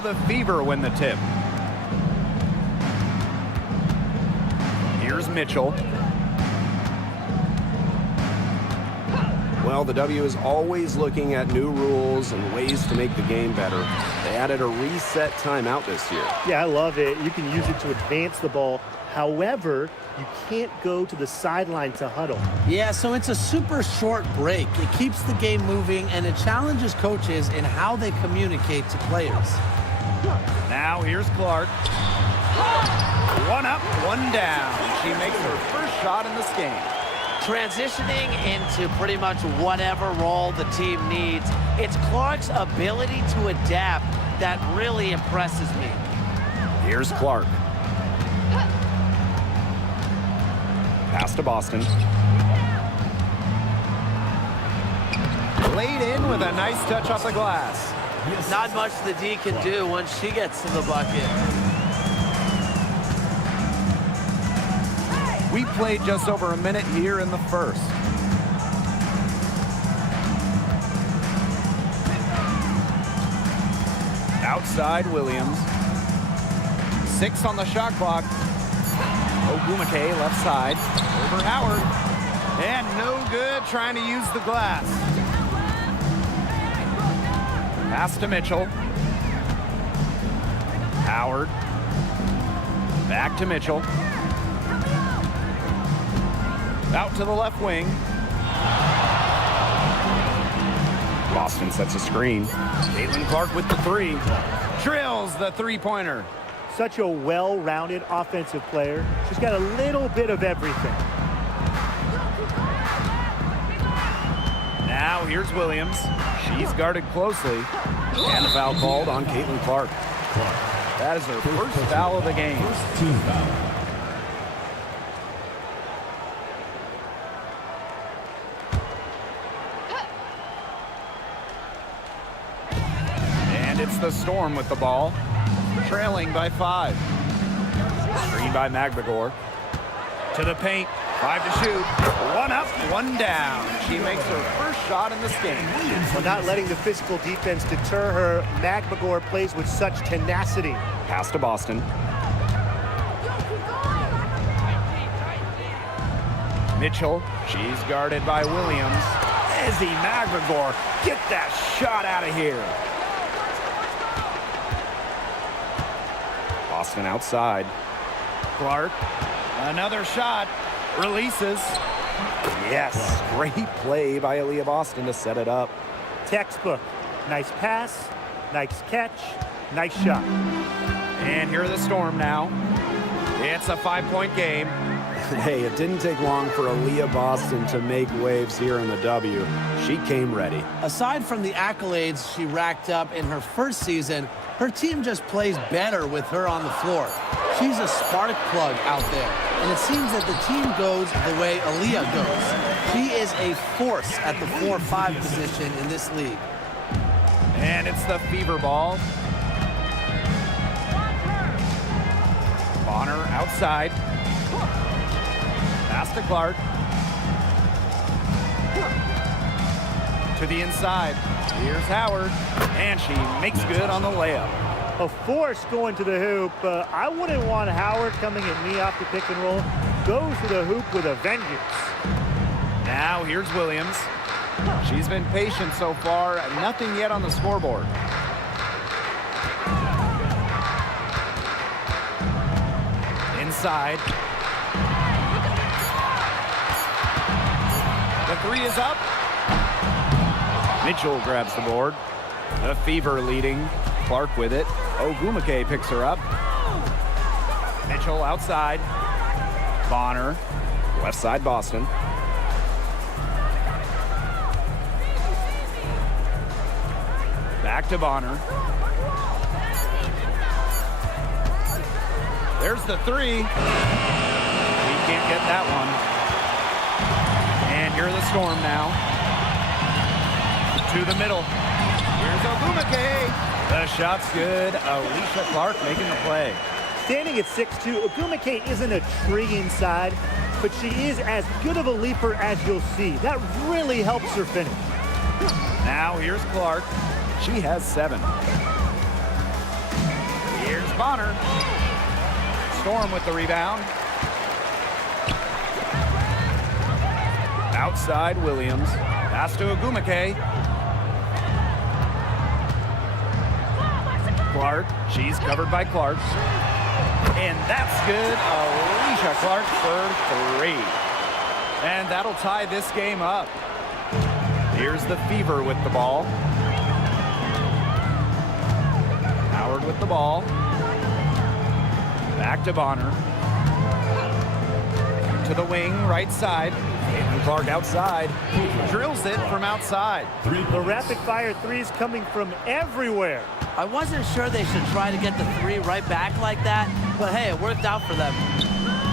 So the Fever win the tip. Here's Mitchell. Well, the W is always looking at new rules and ways to make the game better. They added a reset timeout this year. Yeah, I love it. You can use it to advance the ball. However, you can't go to the sideline to huddle. Yeah, so it's a super short break. It keeps the game moving, and it challenges coaches in how they communicate to players. Now here's Clark. One up, one down. She makes her first shot in this game. Transitioning into pretty much whatever role the team needs, it's Clark's ability to adapt that really impresses me. Here's Clark. Pass to Boston. Laid in with a nice touch off the glass. Not much the D can do once she gets to the bucket. We played just over a minute here in the first. Outside Williams. 6 on the shot clock. Ogumake left side. Over Howard. And no good trying to use the glass. Pass to Mitchell. Howard. Back to Mitchell. Out to the left wing. Boston sets a screen. Caitlin Clark with the 3. Drills the three-pointer. Such a well-rounded offensive player. She's got a little bit of everything. Now here's Williams. She's guarded closely. And a foul called on Caitlin Clark. That is her first foul of the game. First team foul. And it's the Storm with the ball. Trailing by 5. Screen by Magbagor. To the paint. 5 to shoot. 1 up, 1 down. She makes her first shot in this game. Well, not letting the physical defense deter her, Magbagor plays with such tenacity. Pass to Boston. Mitchell. She's guarded by Williams. Izzy Magbagor. Get that shot out of here. Boston outside. Clark. Another shot. Releases. Yes. Great play by Aaliyah Boston to set it up. Textbook. Nice pass, nice catch, nice shot. And here are the Storm now. It's a 5-point game. Hey, it didn't take long for Aaliyah Boston to make waves here in the W. She came ready. Aside from the accolades she racked up in her first season, her team just plays better with her on the floor. She's a spark plug out there, and it seems that the team goes the way Aaliyah goes. She is a force at the 4-5 position in this league. And it's the Fever ball. Bonner outside. Pass to Clark. To the inside. Here's Howard. And she makes good on the layup. A force going to the hoop. I wouldn't want Howard coming at me off the pick and roll. Goes to the hoop with a vengeance. Now here's Williams. She's been patient so far. Nothing yet on the scoreboard. Inside. The 3 is up. Mitchell grabs the board. The Fever leading. Clark with it. Ogumake picks her up. Mitchell outside. Bonner. Left side Boston. Back to Bonner. There's the 3. He can't get that one. And here are the Storm now. To the middle. Here's Ogumake. The shot's good. Alicia Clark making the play. Standing at 6'2", Ogumake isn't a tree inside, but she is as good of a leaper as you'll see. That really helps her finish. Now here's Clark. She has 7. Bonner. Storm with the rebound. Outside Williams. Pass to Ogumake. Clark. She's covered by Clark. And that's good. Alicia Clark for 3. And that'll tie this game up. Here's the Fever with the ball. Howard with the ball. Back to Bonner. To the wing, right side. And Clark outside. Drills it from outside. The rapid-fire threes coming from everywhere. I wasn't sure they should try to get the 3 right back like that, but hey, it worked out for them.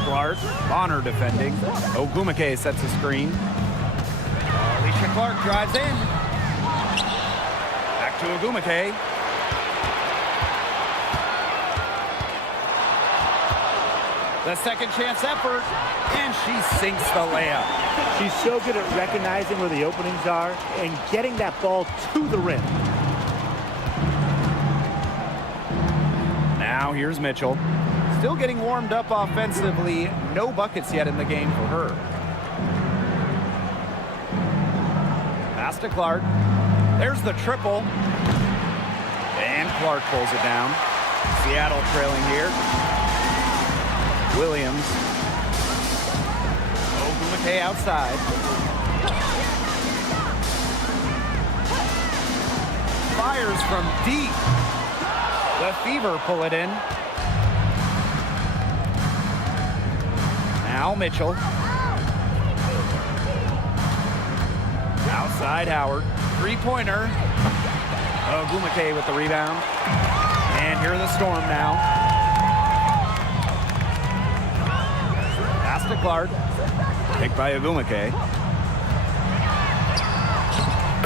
Clark, Bonner defending. Ogumake sets a screen. Alicia Clark drives in. Back to Ogumake. The second chance effort, and she sinks the layup. She's so good at recognizing where the openings are and getting that ball to the rim. Now here's Mitchell. Still getting warmed up offensively. No buckets yet in the game for her. Pass to Clark. There's the triple. And Clark pulls it down. Seattle trailing here. Williams. Ogumake outside. Fires from deep. The Fever pull it in. Now Mitchell. Outside Howard. Three-pointer. Ogumake with the rebound. And here are the Storm now. Pass to Clark. Picked by Ogumake.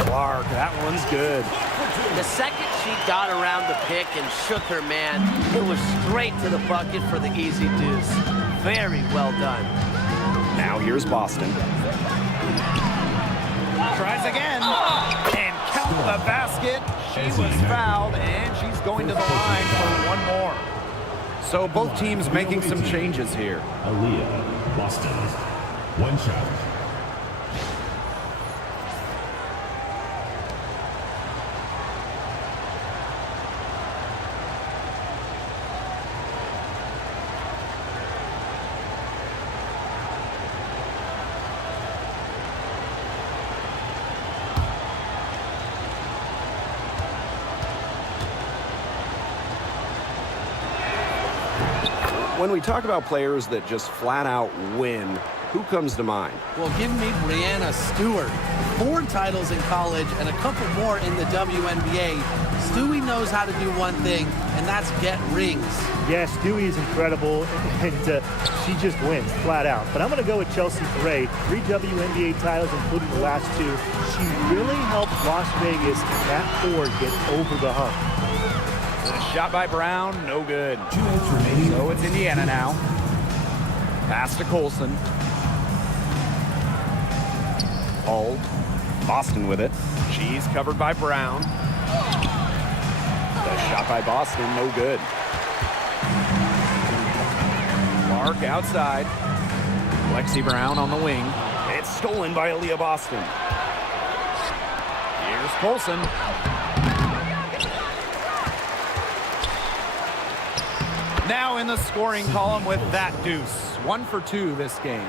Clark, that one's good. The second she got around the pick and shook her man, it was straight to the bucket for the easy deuce. Very well done. Now here's Boston. Tries again. And count the basket. She was fouled, and she's going to the line for one more. So both teams making some changes here. Aaliyah, Boston. 1 shot. When we talk about players that just flat out win, who comes to mind? Well, give me Breanna Stewart. 4 titles in college and a couple more in the WNBA. Stewie knows how to do one thing, and that's get rings. Yes, Stewie is incredible, and she just wins, flat out. But I'm going to go with Chelsea Gray. 3 WNBA titles, including the last 2. She really helped Las Vegas and that 4 get over the hump. Shot by Brown, no good. So it's Indiana now. Pass to Colson. Hull. Boston with it. She's covered by Brown. The shot by Boston, no good. Clark outside. Lexi Brown on the wing. It's stolen by Aaliyah Boston. Here's Colson. Now in the scoring column with that deuce. 1 for 2 this game.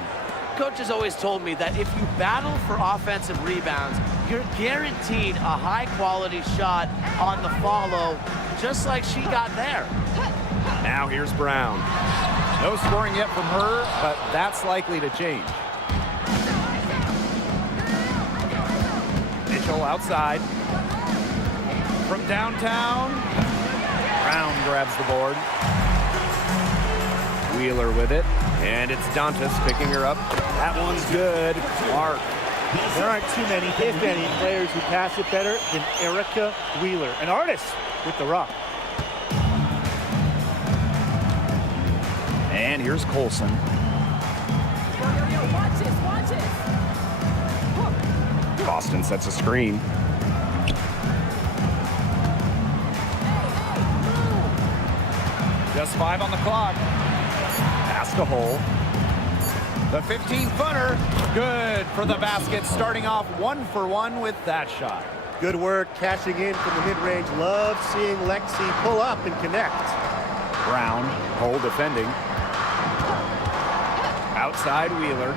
Coach has always told me that if you battle for offensive rebounds, you're guaranteed a high-quality shot on the follow, just like she got there. Now here's Brown. No scoring yet from her, but that's likely to change. Mitchell outside. From downtown, Brown grabs the board. Wheeler with it, and it's Dantas picking her up. That one's good. Clark. There aren't too many, if any, players who pass it better than Erica Wheeler, an artist with the rock. And here's Colson. Boston sets a screen. Just 5 on the clock. Pass to Hole. The 15-footer. Good for the basket, starting off 1 for 1 with that shot. Good work cashing in from the mid-range. Love seeing Lexi pull up and connect. Brown, Hole defending. Outside Wheeler.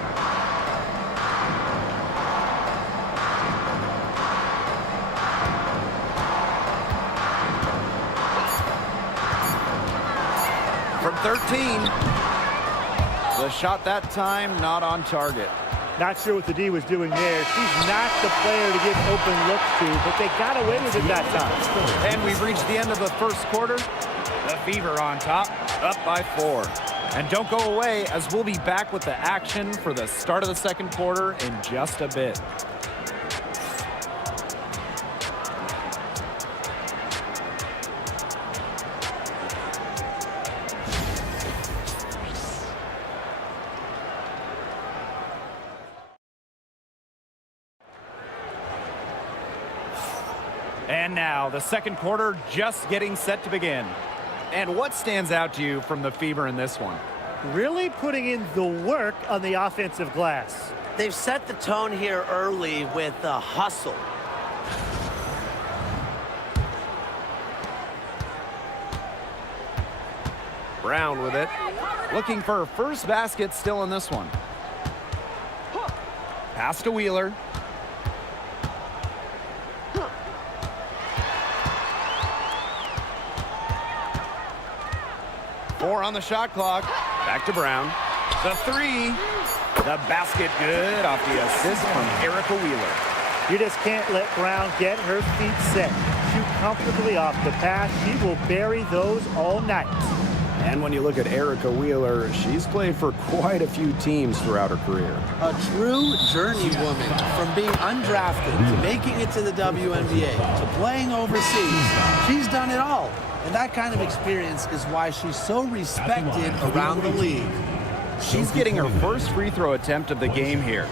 From 13. The shot that time not on target. Not sure what the D was doing there. She's not the player to give open looks to, but they got away with it that time. And we've reached the end of the first quarter. The Fever on top, up by 4. And don't go away, as we'll be back with the action for the start of the second quarter in just a bit. And now, the second quarter just getting set to begin. And what stands out to you from the Fever in this one? Really putting in the work on the offensive glass. They've set the tone here early with the hustle. Brown with it. Looking for her first basket still in this one. Pass to Wheeler. Four on the shot clock. Back to Brown. The 3. The basket good off the assist from Erica Wheeler. You just can't let Brown get her feet set. Shoot comfortably off the pass. She will bury those all night. And when you look at Erica Wheeler, she's played for quite a few teams throughout her career. A true journeywoman, from being undrafted to making it to the WNBA to playing overseas. She's done it all. And that kind of experience is why she's so respected around the league. She's getting her first free throw attempt of the game here.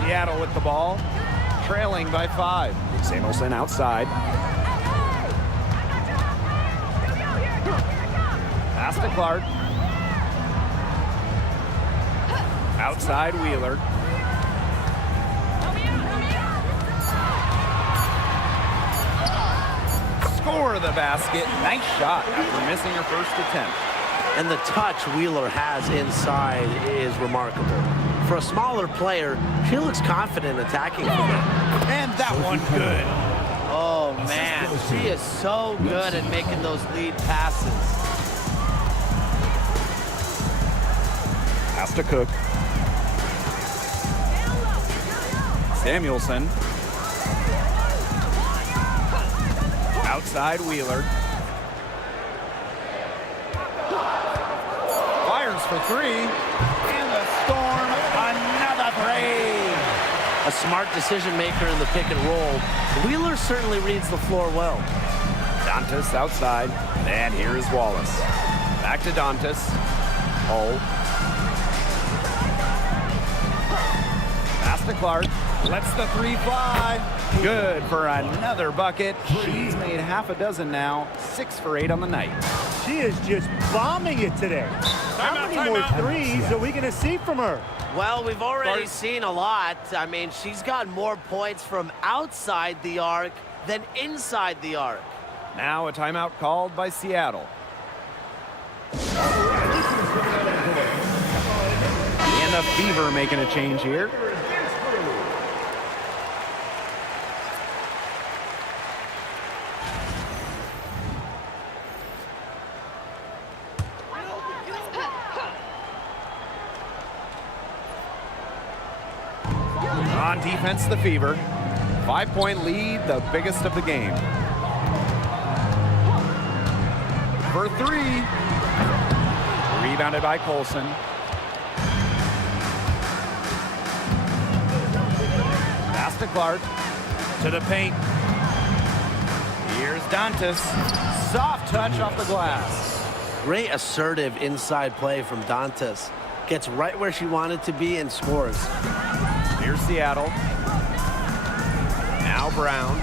Seattle with the ball, trailing by 5. Samuelson outside. Pass to Clark. Outside Wheeler. Score the basket. Nice shot after missing her first attempt. And the touch Wheeler has inside is remarkable. For a smaller player, she looks confident attacking from it. And that one good. Oh, man. She is so good at making those lead passes. Pass to Cook. Samuelson. Outside Wheeler. Fires for 3. And the Storm, another 3. A smart decision maker in the pick and roll. Wheeler certainly reads the floor well. Dantas outside. And here is Wallace. Back to Dantas. Hole. Pass to Clark. Lets the 3 fly. Good for another bucket. She's made half a dozen now. 6 for 8 on the night. She is just bombing it today. How many more threes are we going to see from her? Well, we've already seen a lot. I mean, she's got more points from outside the arc than inside the arc. Now a timeout called by Seattle. And the Fever making a change here. On defense, the Fever. 5-point lead, the biggest of the game. For 3. Rebounded by Colson. Pass to Clark. To the paint. Here's Dantas. Soft touch off the glass. Great assertive inside play from Dantas. Gets right where she wanted to be and scores. Here's Seattle. Now Brown.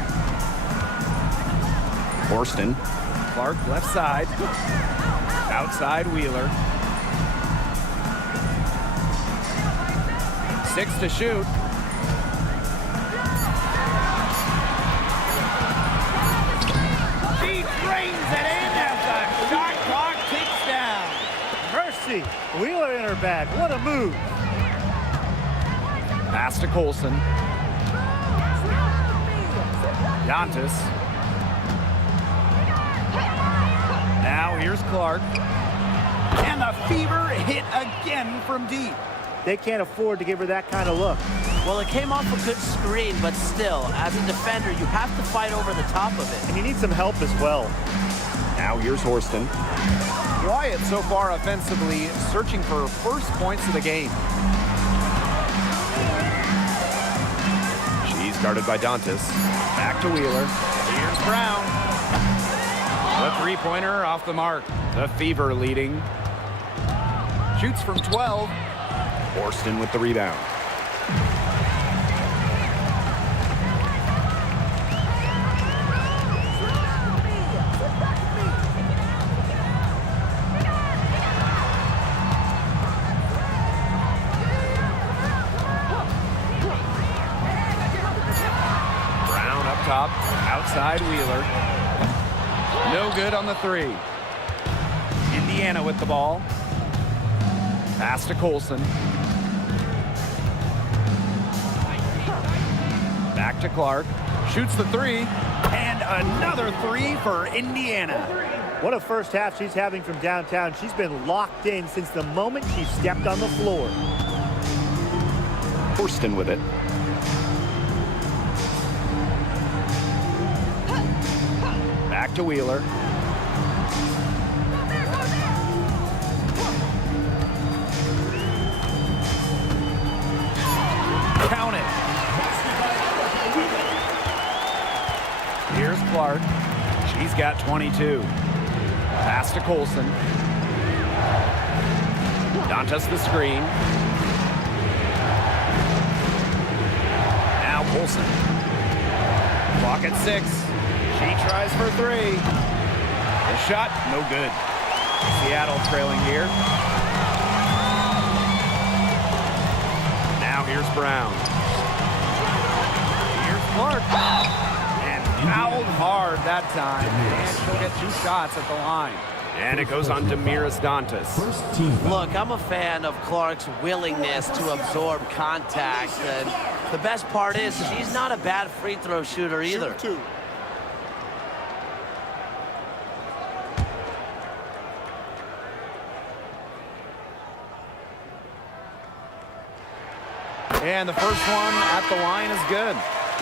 Horston. Clark left side. Outside Wheeler. 6 to shoot. She drains it in as the shot clock ticks down. Mercy. Wheeler in her bag. What a move. Pass to Colson. Dantas. Now here's Clark. And the Fever hit again from deep. They can't afford to give her that kind of look. Well, it came off a good screen, but still, as a defender, you have to fight over the top of it. And you need some help as well. Now here's Horston. Wyatt so far offensively searching for first points of the game. She's guarded by Dantas. Back to Wheeler. Here's Brown. The three-pointer off the mark. The Fever leading. Shoots from 12. Horston with the rebound. Brown up top. Outside Wheeler. No good on the three. Indiana with the ball. Pass to Colson. Back to Clark. Shoots the three. And another three for Indiana. What a first half she's having from downtown. She's been locked in since the moment she stepped on the floor. Horston with it. Back to Wheeler. Count it. Here's Clark. She's got 22. Pass to Colson. Dantas the screen. Now Colson. Clock at 6. She tries for three. The shot, no good. Seattle trailing here. Now here's Brown. Here's Clark. And fouled hard that time. And she'll get 2 shots at the line. And it goes on to Damiris Dantas. First team foul. Look, I'm a fan of Clark's willingness to absorb contact. And the best part is she's not a bad free throw shooter either. And the first one at the line is good.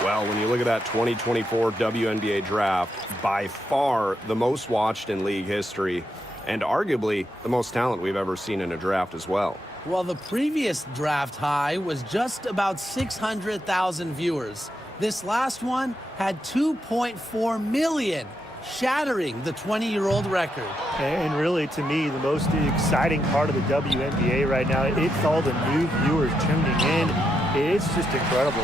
Well, when you look at that 2024 WNBA draft, by far the most watched in league history, and arguably the most talent we've ever seen in a draft as well. Well, the previous draft high was just about 600,000 viewers. This last one had 2.4 million, shattering the 20-year-old record. And really, to me, the most exciting part of the WNBA right now, it's all the new viewers tuning in. It's just incredible.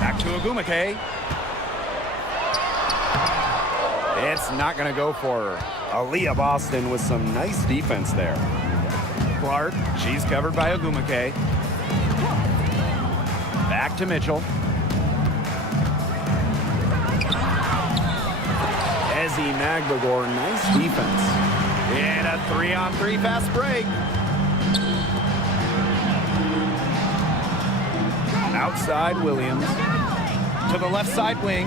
Back to Agumake. It's not going to go for her. Aaliyah Boston with some nice defense there. Clark, she's covered by Agumake. Back to Mitchell. Ezzy Magbagor, nice defense. And a 3-on-3 fast break. Outside Williams. To the left side wing.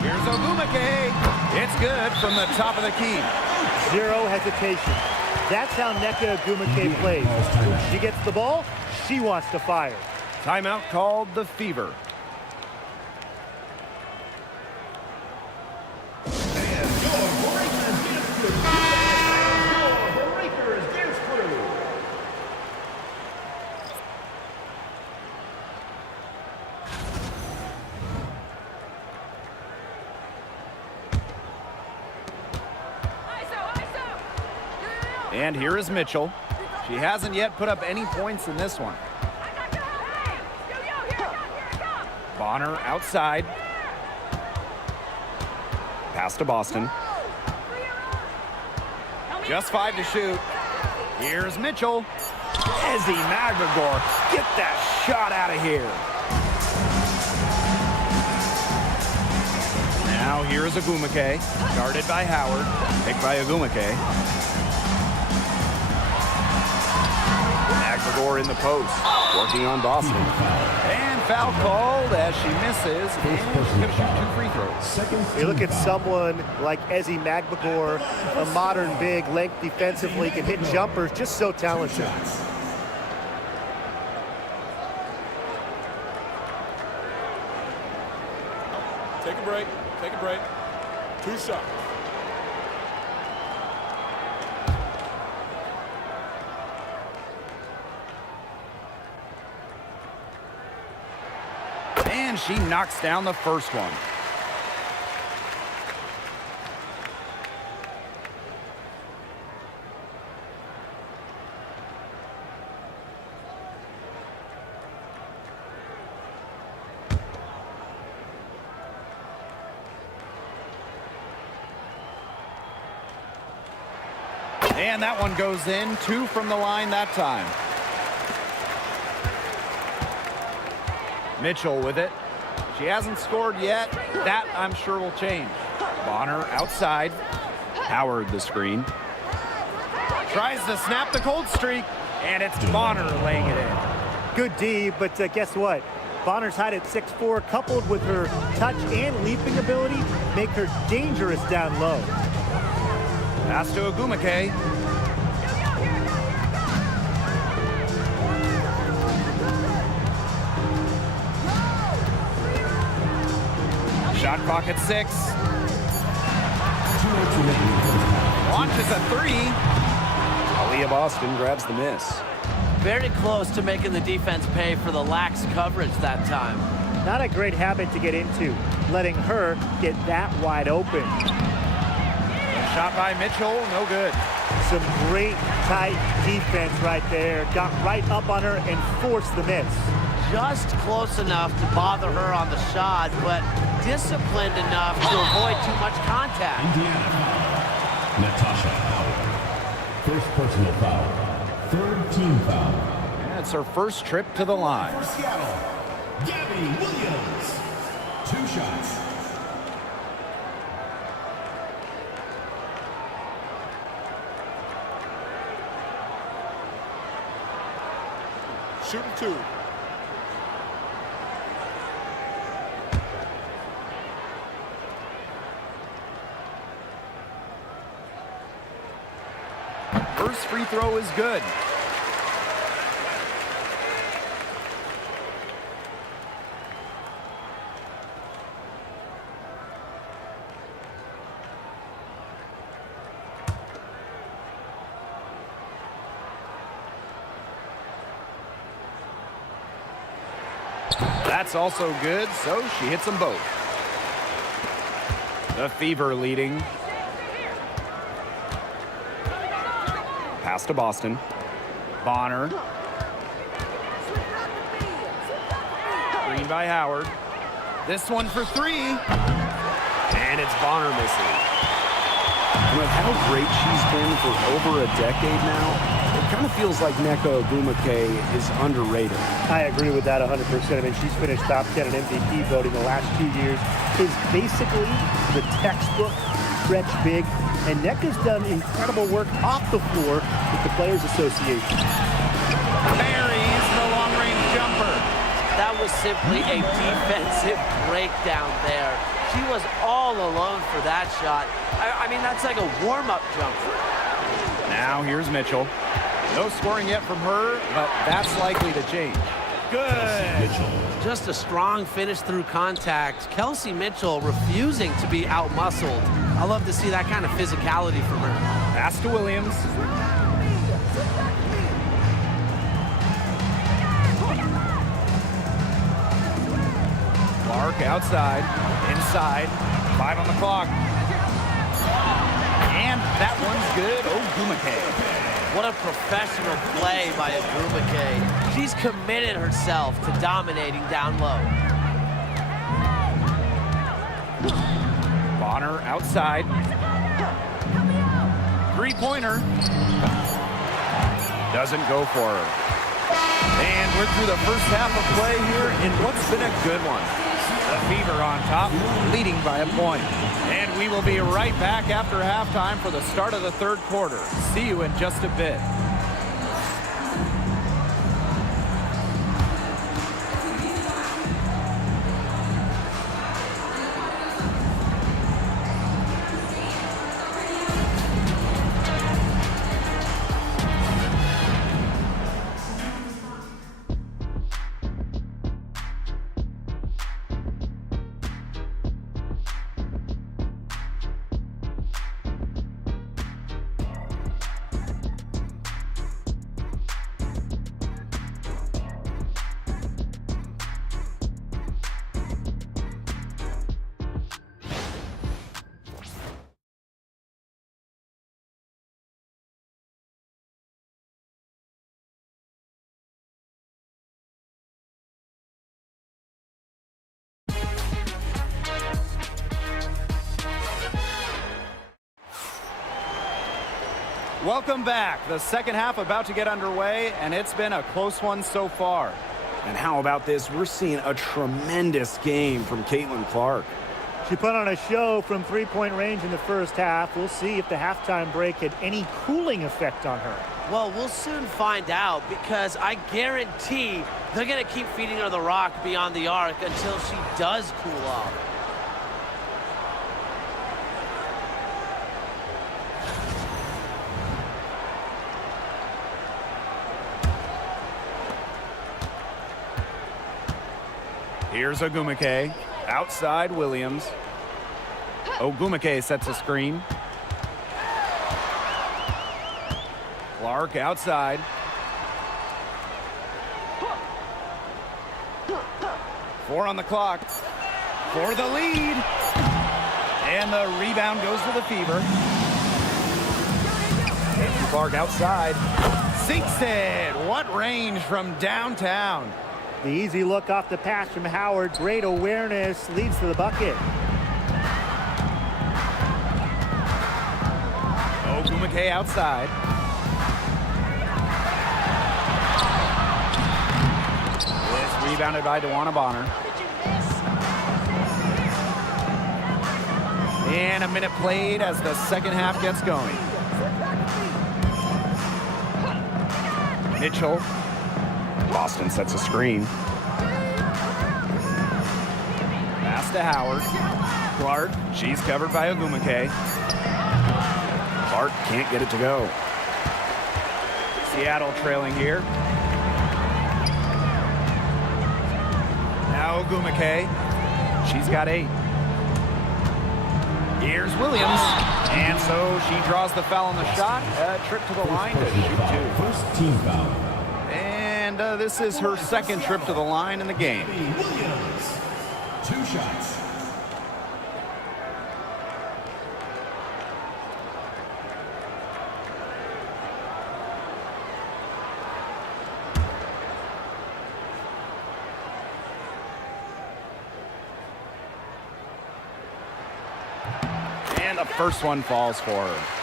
Here's Ogumake. It's good from the top of the key. Zero hesitation. That's how Nneka Agumake plays. When she gets the ball, she wants to fire. Timeout called the Fever. And here is Mitchell. She hasn't yet put up any points in this one. Bonner outside. Pass to Boston. Just 5 to shoot. Here's Mitchell. Ezzy Magbagor, get that shot out of here. Now here's Agumake, guarded by Howard, picked by Agumake. Magbagor in the post, working on Boston. And foul called as she misses, and she's going to shoot 2 free throws. You look at someone like Ezzy Magbagor, a modern big, length defensively, can hit jumpers, just so talented. Take a break. Take a break. 2 shots. And she knocks down the first one. And that one goes in. 2 from the line that time. Mitchell with it. She hasn't scored yet. That, I'm sure, will change. Bonner outside. Howard the screen. Tries to snap the cold streak, and it's Bonner laying it in. Good D, but guess what? Bonner's height at 6'4", coupled with her touch and leaping ability, make her dangerous down low. Pass to Agumake. Shot clock at 6. Launches a 3. Aaliyah Boston grabs the miss. Very close to making the defense pay for the lax coverage that time. Not a great habit to get into, letting her get that wide open. Shot by Mitchell, no good. Some great tight defense right there. Got right up on her and forced the miss. Just close enough to bother her on the shot, but disciplined enough to avoid too much contact. Indiana foul. Natasha Howard. First personal foul. Third team foul. And it's her first trip to the line. For Seattle, Gabby Williams. 2 shots. Shooting 2. First free throw is good. That's also good, so she hits them both. The Fever leading. Pass to Boston. Bonner. Screen by Howard. This one for 3. And it's Bonner missing. With how great she's been for over a decade now, it kind of feels like Nneka Ogwumike is underrated. I agree with that 100%. I mean, she's finished top 10 in MVP voting the last 2 years. Is basically the textbook stretch big. And Nneka's done incredible work off the floor with the Players Association. Buries the long-range jumper. That was simply a defensive breakdown there. She was all alone for that shot. I mean, that's like a warm-up jumper. Now here's Mitchell. No scoring yet from her, but that's likely to change. Good. Just a strong finish through contact. Kelsey Mitchell refusing to be out-muscled. I love to see that kind of physicality from her. Pass to Williams. Clark outside, inside, 5 on the clock. And that one's good. Ogwumake. What a professional play by Agumake. She's committed herself to dominating down low. Bonner outside. Three-pointer. Doesn't go for her. And we're through the first half of play here in what's been a good one. The Fever on top, leading by a point. And we will be right back after halftime for the start of the third quarter. See you in just a bit. Welcome back. The second half about to get underway, and it's been a close one so far. And how about this? We're seeing a tremendous game from Caitlin Clark. She put on a show from three-point range in the first half. We'll see if the halftime break had any cooling effect on her. Well, we'll soon find out, because I guarantee they're going to keep feeding her the rock beyond the arc until she does cool off. Here's Agumake. Outside Williams. Agumake sets a screen. Clark outside. Four on the clock. For the lead. And the rebound goes to the Fever. Caitlin Clark outside. Sinks it. What range from downtown. The easy look off the pass from Howard. Great awareness. Leads to the bucket. Agumake outside. It's rebounded by DeWanna Bonner. And a minute played as the second half gets going. Mitchell. Boston sets a screen. Pass to Howard. Clark. She's covered by Agumake. Clark can't get it to go. Seattle trailing here. Now Agumake. She's got 8. Here's Williams. And so she draws the foul on the shot. A trip to the line to shoot 2. First team foul. And this is her second trip to the line in the game. Williams. 2 shots. And the first one falls for her.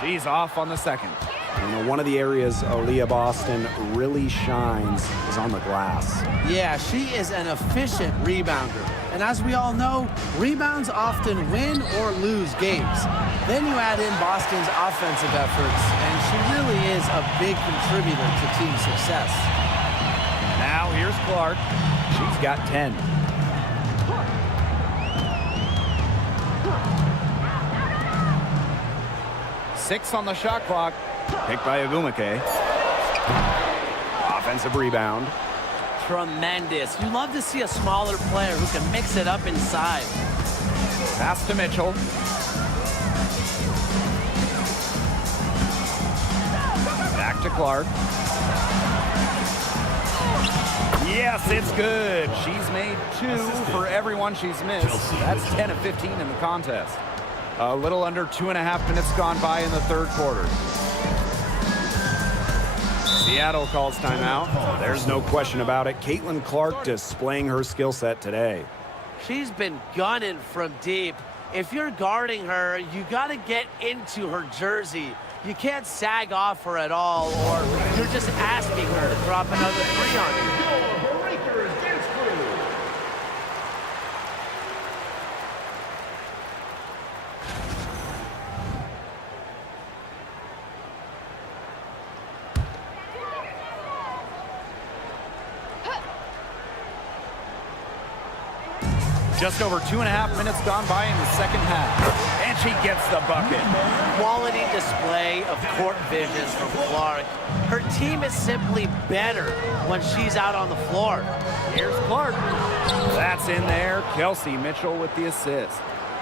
She's off on the second. You know, one of the areas Aaliyah Boston really shines is on the glass. Yeah, she is an efficient rebounder. And as we all know, rebounds often win or lose games. Then you add in Boston's offensive efforts, and she really is a big contributor to team success. Now here's Clark. She's got 10. Six on the shot clock. Picked by Agumake. Offensive rebound. Tremendous. You love to see a smaller player who can mix it up inside. Pass to Mitchell. Clark. Yes, it's good. She's made 2 for everyone she's missed. That's 10 of 15 in the contest. A little under 2.5 minutes gone by in the third quarter. Seattle calls timeout. There's no question about it. Caitlin Clark displaying her skill set today. She's been gunning from deep. If you're guarding her, you got to get into her jersey. You can't sag off her at all, or you're just asking her to drop another 3 on you. Just over 2.5 minutes gone by in the second half. And she gets the bucket. Quality display of court vision from Clark. Her team is simply better when she's out on the floor. Here's Clark. That's in there. Kelsey Mitchell with the assist.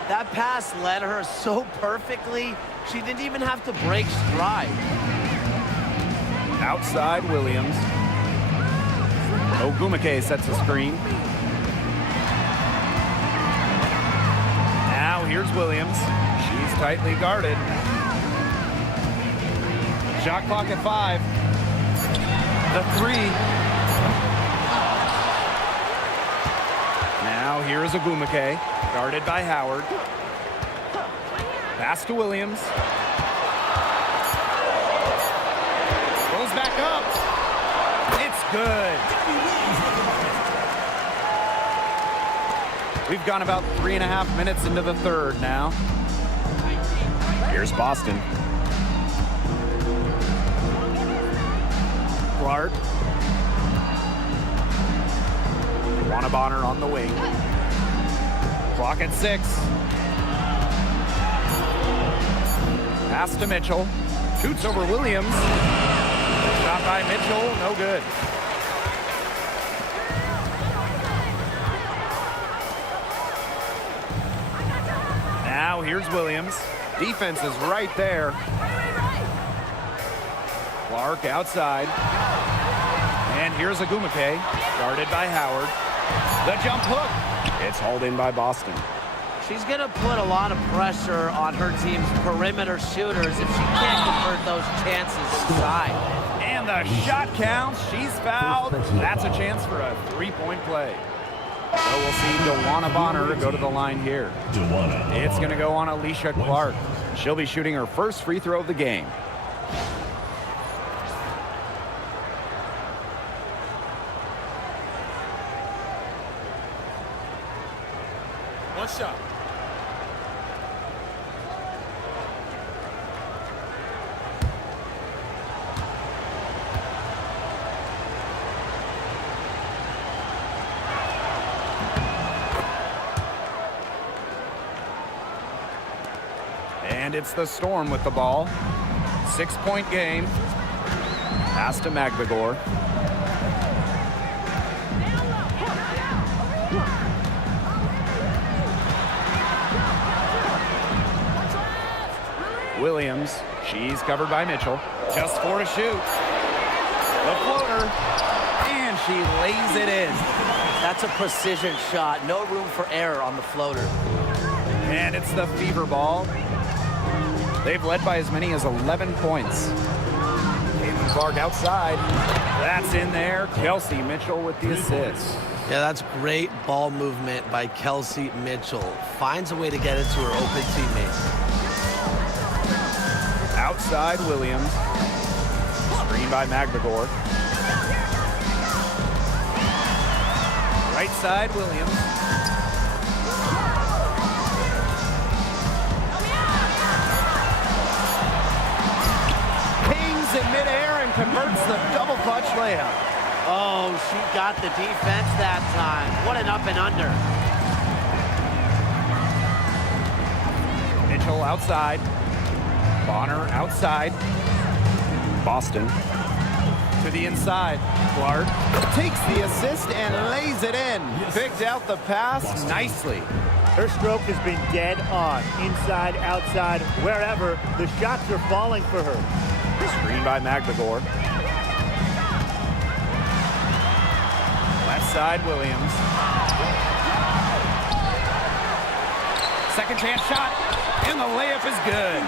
That pass led her so perfectly, she didn't even have to break stride. Outside Williams. Ogumake sets a screen. Now here's Williams. She's tightly guarded. Shot clock at 5. The 3. Now here's Ogumake, guarded by Howard. Pass to Williams. Goes back up. It's good. We've gone about 3.5 minutes into the third now. Here's Boston. Clark. Bonner on the wing. Clock at 6. Pass to Mitchell. Shoots over Williams. Shot by Mitchell, no good. Now here's Williams. Defense is right there. Clark outside. And here's Ogumake, guarded by Howard. The jump hook. It's hauled in by Boston. She's going to put a lot of pressure on her team's perimeter shooters if she can't convert those chances inside. And the shot counts. She's fouled. That's a chance for a 3-point play. So we'll see DeWanna Bonner go to the line here. It's going to go on Alicia Clark. She'll be shooting her first free throw of the game. One shot. And it's the Storm with the ball. 6-point game. Pass to Magvigor. Williams, she's covered by Mitchell. Just 4 to shoot. The floater, and she lays it in. That's a precision shot. No room for error on the floater. And it's the Fever ball. They've led by as many as 11 points. Caitlin Clark outside. That's in there. Kelsey Mitchell with the assist. Yeah, that's great ball movement by Kelsey Mitchell. Finds a way to get it to her open teammates. Outside Williams. Screen by Magvigor. Right side Williams. Pings in midair and converts the double clutch layup. Oh, she got the defense that time. What an up and under. Mitchell outside. Bonner outside. Boston. To the inside. Clark takes the assist and lays it in. Picked out the pass nicely. Her stroke has been dead on. Inside, outside, wherever. The shots are falling for her. Screen by Magdegor. Left side, Williams. Second chance shot, and the layup is good.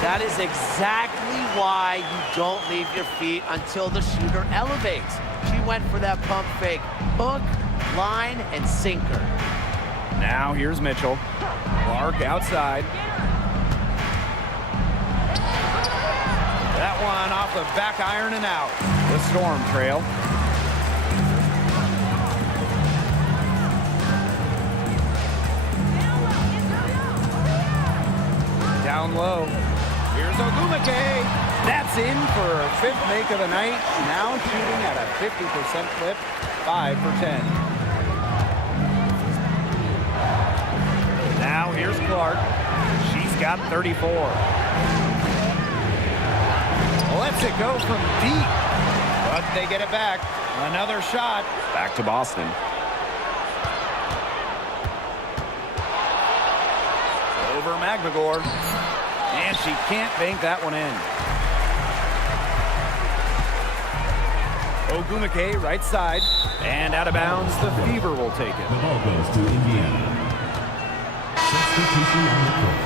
That is exactly why you don't leave your feet until the shooter elevates. She went for that pump fake. Hook, line, and sinker. Now here's Mitchell. Clark outside. That one off the back iron and out. The Storm trail. Down low. Here's Ogumake. That's in for her 5th make of the night. Now shooting at a 50% clip, 5 for 10. Now here's Clark. She's got 34. Lets it go from deep, but they get it back. Another shot. Back to Boston. Over Magdegor. And she can't bank that one in. Ogumake, right side. And out of bounds, the Fever will take it. The ball goes to Indiana. Substitution on the court.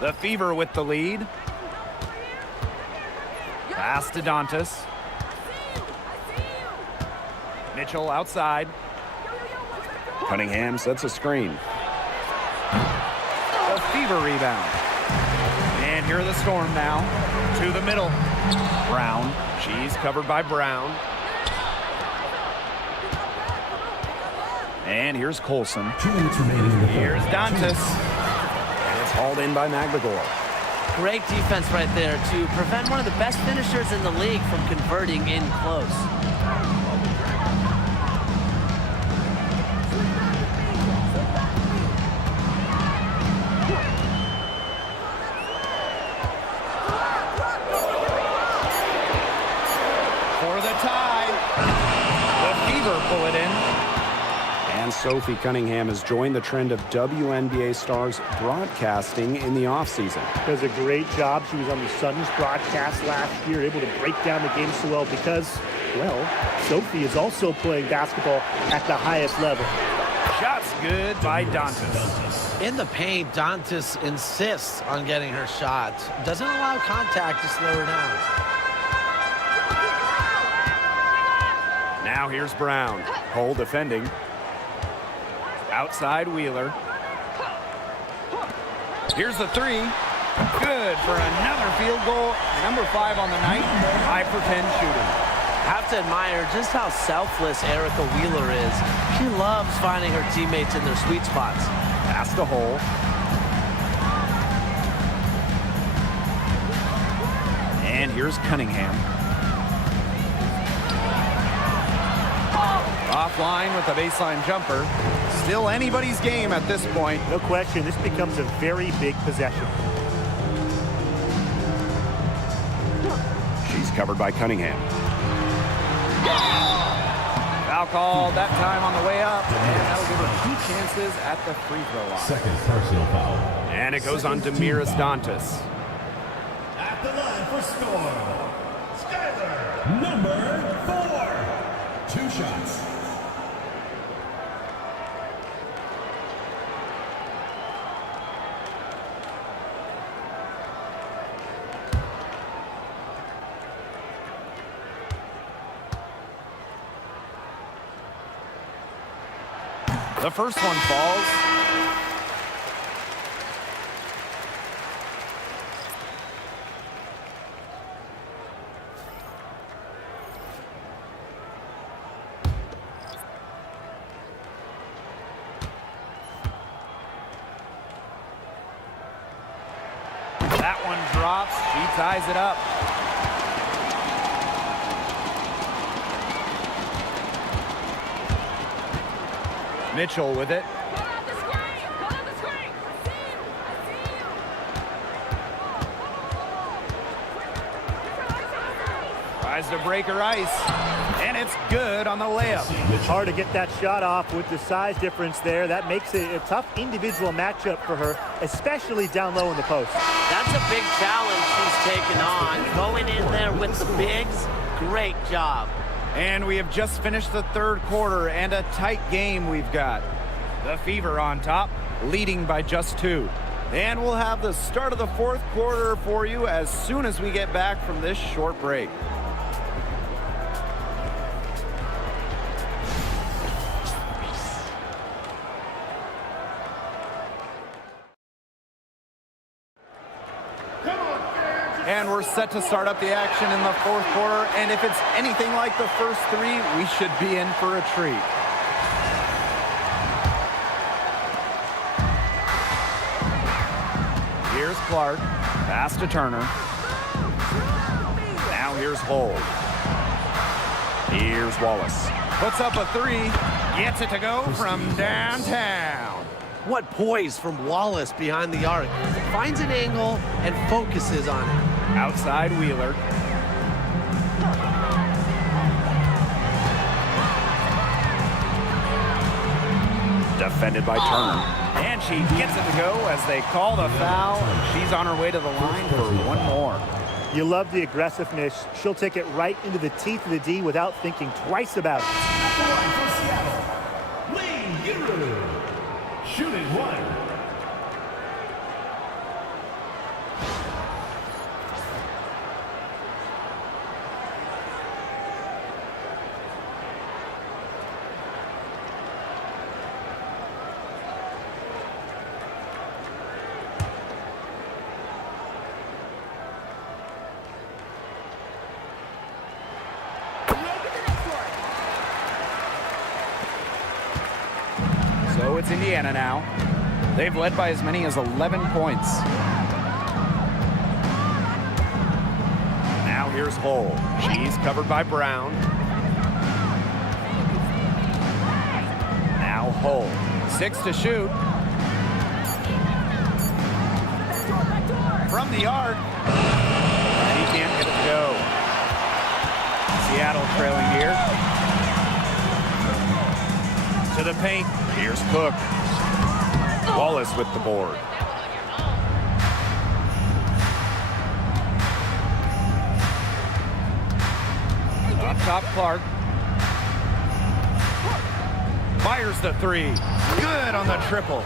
The Fever with the lead. Pass to Dantas. Mitchell outside. Cunningham sets a screen. The Fever rebound. And here are the Storm now. To the middle. Brown. She's covered by Brown. And here's Colson. 2 minutes remaining in the Here's Dantas. And it's hauled in by Magdegor. Great defense right there to prevent one of the best finishers in the league from converting in close. For the tie. The Fever pull it in. And Sophie Cunningham has joined the trend of WNBA stars broadcasting in the offseason. Does a great job. She was on the Suns broadcast last year, able to break down the game so well because, well, Sophie is also playing basketball at the highest level. Shots good by Dantas. In the paint, Dantas insists on getting her shot. Doesn't allow contact to slow her down. Now here's Brown. Cole defending. Outside Wheeler. Here's the three. Good for another field goal. Number 5 on the night. 5 for 10 shooting. Have to admire just how selfless Erica Wheeler is. She loves finding her teammates in their sweet spots. Pass the hole. And here's Cunningham. Offline with the baseline jumper. Still anybody's game at this point. No question, this becomes a very big possession. She's covered by Cunningham. Foul called that time on the way up. And that'll give her 2 chances at the free throw line. Second personal foul. And it goes on to Miras Dantas. At the line for Storm, Skyler, number 4. 2 shots. The first one falls. That one drops. She ties it up. Mitchell with it. Tries to break her ice. And it's good on the layup. Hard to get that shot off with the size difference there. That makes it a tough individual matchup for her, especially down low in the post. That's a big challenge she's taken on. Going in there with the bigs, great job. And we have just finished the third quarter, and a tight game we've got. The Fever on top, leading by just 2. And we'll have the start of the fourth quarter for you as soon as we get back from this short break. And we're set to start up the action in the fourth quarter. And if it's anything like the first 3, we should be in for a treat. Here's Clark. Pass to Turner. Now here's Hold. Here's Wallace. Puts up a 3. Gets it to go from downtown. What poise from Wallace behind the arc. Finds an angle and focuses on it. Outside Wheeler. Defended by Turner. And she gets it to go as they call the foul. And she's on her way to the line for one more. You love the aggressiveness. She'll take it right into the teeth of the D without thinking twice about it. Shooting 1. So it's Indiana now. They've led by as many as 11 points. Now here's Hull. She's covered by Brown. Now Hull. 6 to shoot. From the arc. And he can't get it to go. Seattle trailing here. To the paint. Here's Cook. Wallace with the board. Up top, Clark. Fires the 3. Good on the triple.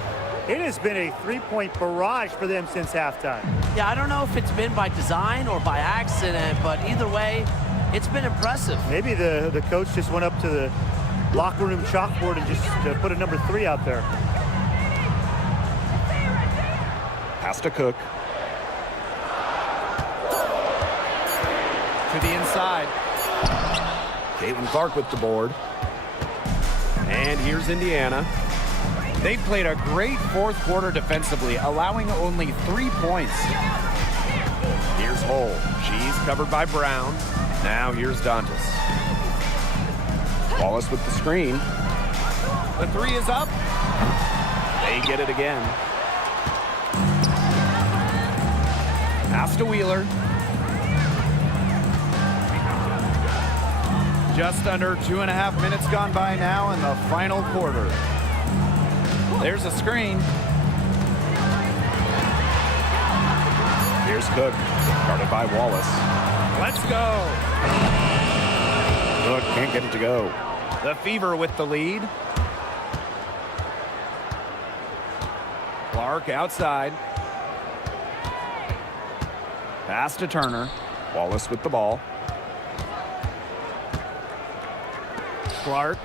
It has been a three-point barrage for them since halftime. Yeah, I don't know if it's been by design or by accident, but either way, it's been impressive. Maybe the coach just went up to the locker room chalkboard and just put a number 3 out there. Pass to Cook. To the inside. Caitlin Clark with the board. And here's Indiana. They've played a great fourth quarter defensively, allowing only 3 points. Here's Hull. She's covered by Brown. Now here's Dantas. Wallace with the screen. The 3 is up. They get it again. Pass to Wheeler. Just under 2.5 minutes gone by now in the final quarter. There's a screen. Here's Cook, guarded by Wallace. Let's go. Cook can't get it to go. The Fever with the lead. Clark outside. Pass to Turner. Wallace with the ball. Clark.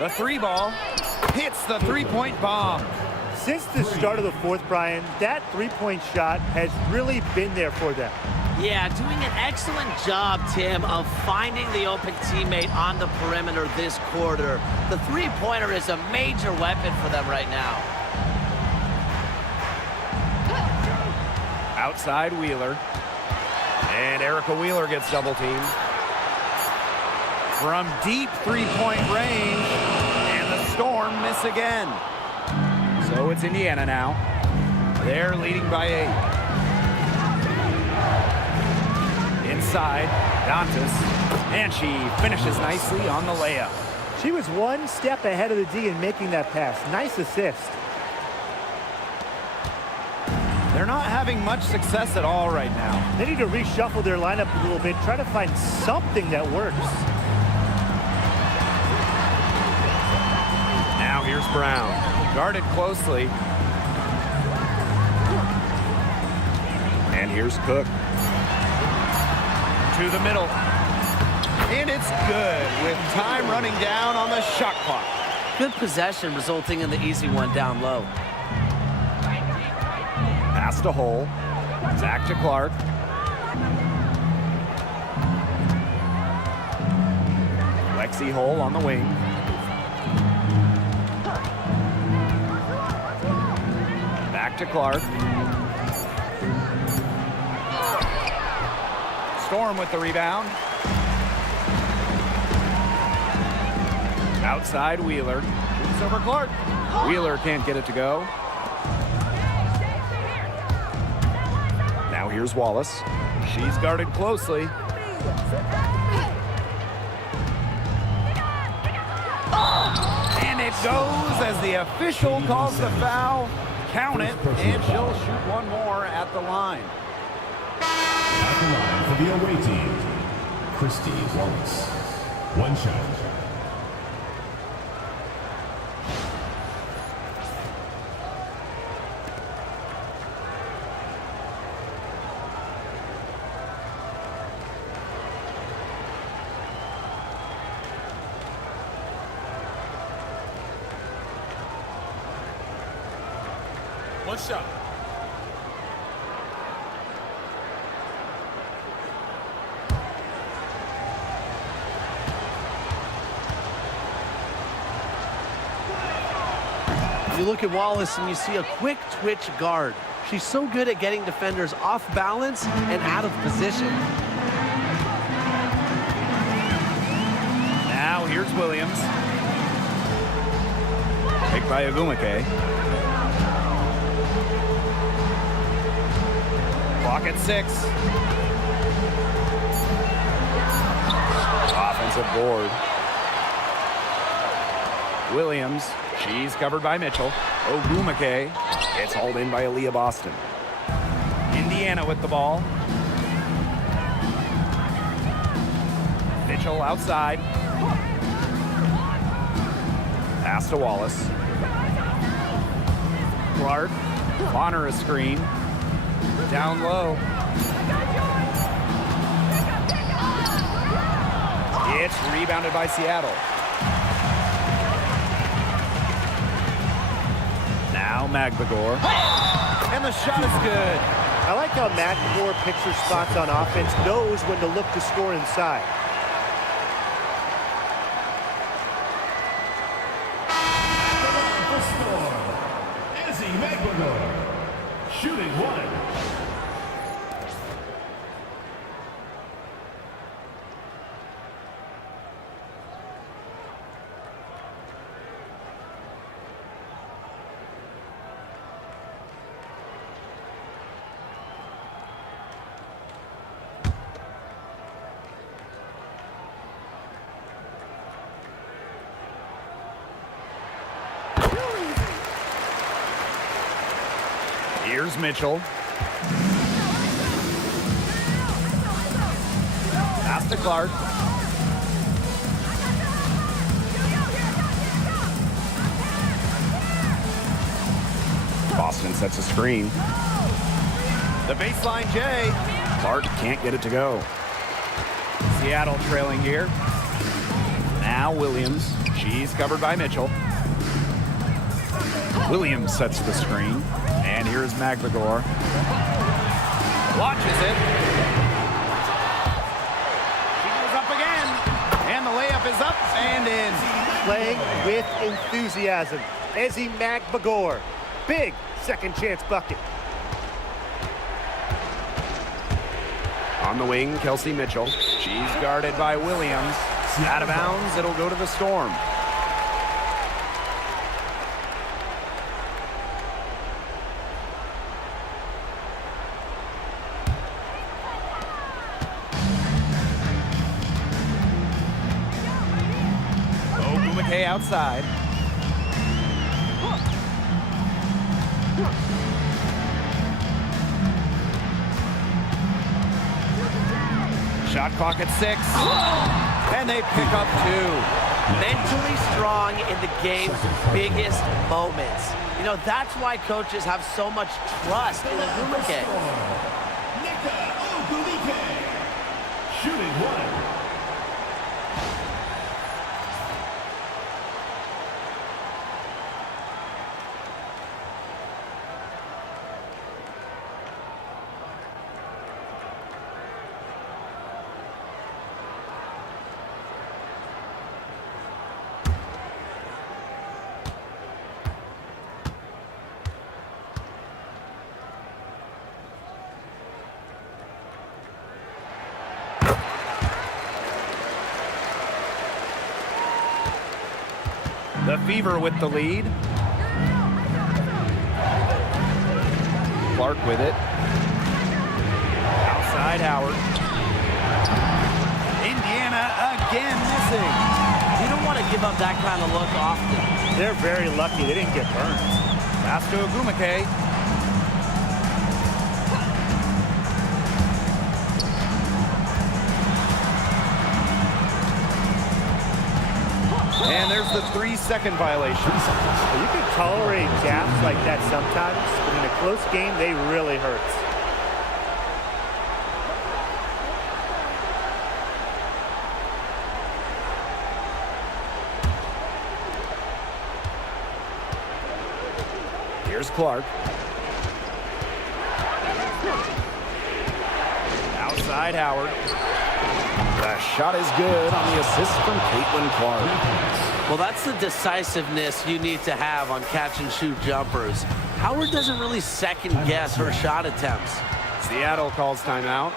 The 3 ball hits the 3-point bomb. Since the start of the fourth, Brian, that 3-point shot has really been there for them. Yeah, doing an excellent job, Tim, of finding the open teammate on the perimeter this quarter. The 3-pointer is a major weapon for them right now. Outside Wheeler. And Erica Wheeler gets double teamed. From deep 3-point range. And the Storm miss again. So it's Indiana now. They're leading by 8. Inside, Dantas. And she finishes nicely on the layup. She was one step ahead of the D in making that pass. Nice assist. They're not having much success at all right now. They need to reshuffle their lineup a little bit, try to find something that works. Now here's Brown. Guarded closely. And here's Cook. To the middle. And it's good with time running down on the shot clock. Good possession resulting in the easy one down low. Pass to Hole. Back to Clark. Lexi Hole on the wing. Back to Clark. Storm with the rebound. Outside Wheeler. Shoots over Clark. Wheeler can't get it to go. Now here's Wallace. She's guarded closely. And it goes as the official calls the foul. Count it, and she'll shoot one more at the line. At the line for the away team, Christy Wallace. One shot. One shot. You look at Wallace and you see a quick twitch guard. She's so good at getting defenders off balance and out of position. Now here's Williams. Picked by Agumake. Clock at 6. Offensive board. Williams. She's covered by Mitchell. Ogumake. It's hauled in by Aaliyah Boston. Indiana with the ball. Mitchell outside. Pass to Wallace. Clark. Honor a screen. Down low. It's rebounded by Seattle. Now Magbagor. And the shot is good. I like how McNamara picks her spots on offense, knows when to look to score inside. Shooting one. Here's Mitchell. Pass to Clark. Boston sets a screen. The baseline J. Clark can't get it to go. Seattle trailing here. Now Williams. She's covered by Mitchell. Williams sets the screen. And here's Magbagor. Launches it. She goes up again. And the layup is up and in. Playing with enthusiasm. Ezzy Magbagor. Big second chance bucket. On the wing, Kelsey Mitchell. She's guarded by Williams. Out of bounds, it'll go to the Storm. outside. Shot clock at 6. And they pick up 2. Mentally strong in the game's biggest moments. You know, that's why coaches have so much trust in Ogumike. Shooting 1. The Fever with the lead. Clark with it. Outside Howard. Indiana again missing. You don't want to give up that kind of look often. They're very lucky they didn't get burned. Pass to Ogumike. And there's the 3-second violation. You can tolerate gaps like that sometimes, but in a close game, they really hurt. Here's Clark. Outside Howard. The shot is good on the assist from Caitlin Clark. Well, that's the decisiveness you need to have on catch-and-shoot jumpers. Howard doesn't really second-guess her shot attempts. Seattle calls timeout.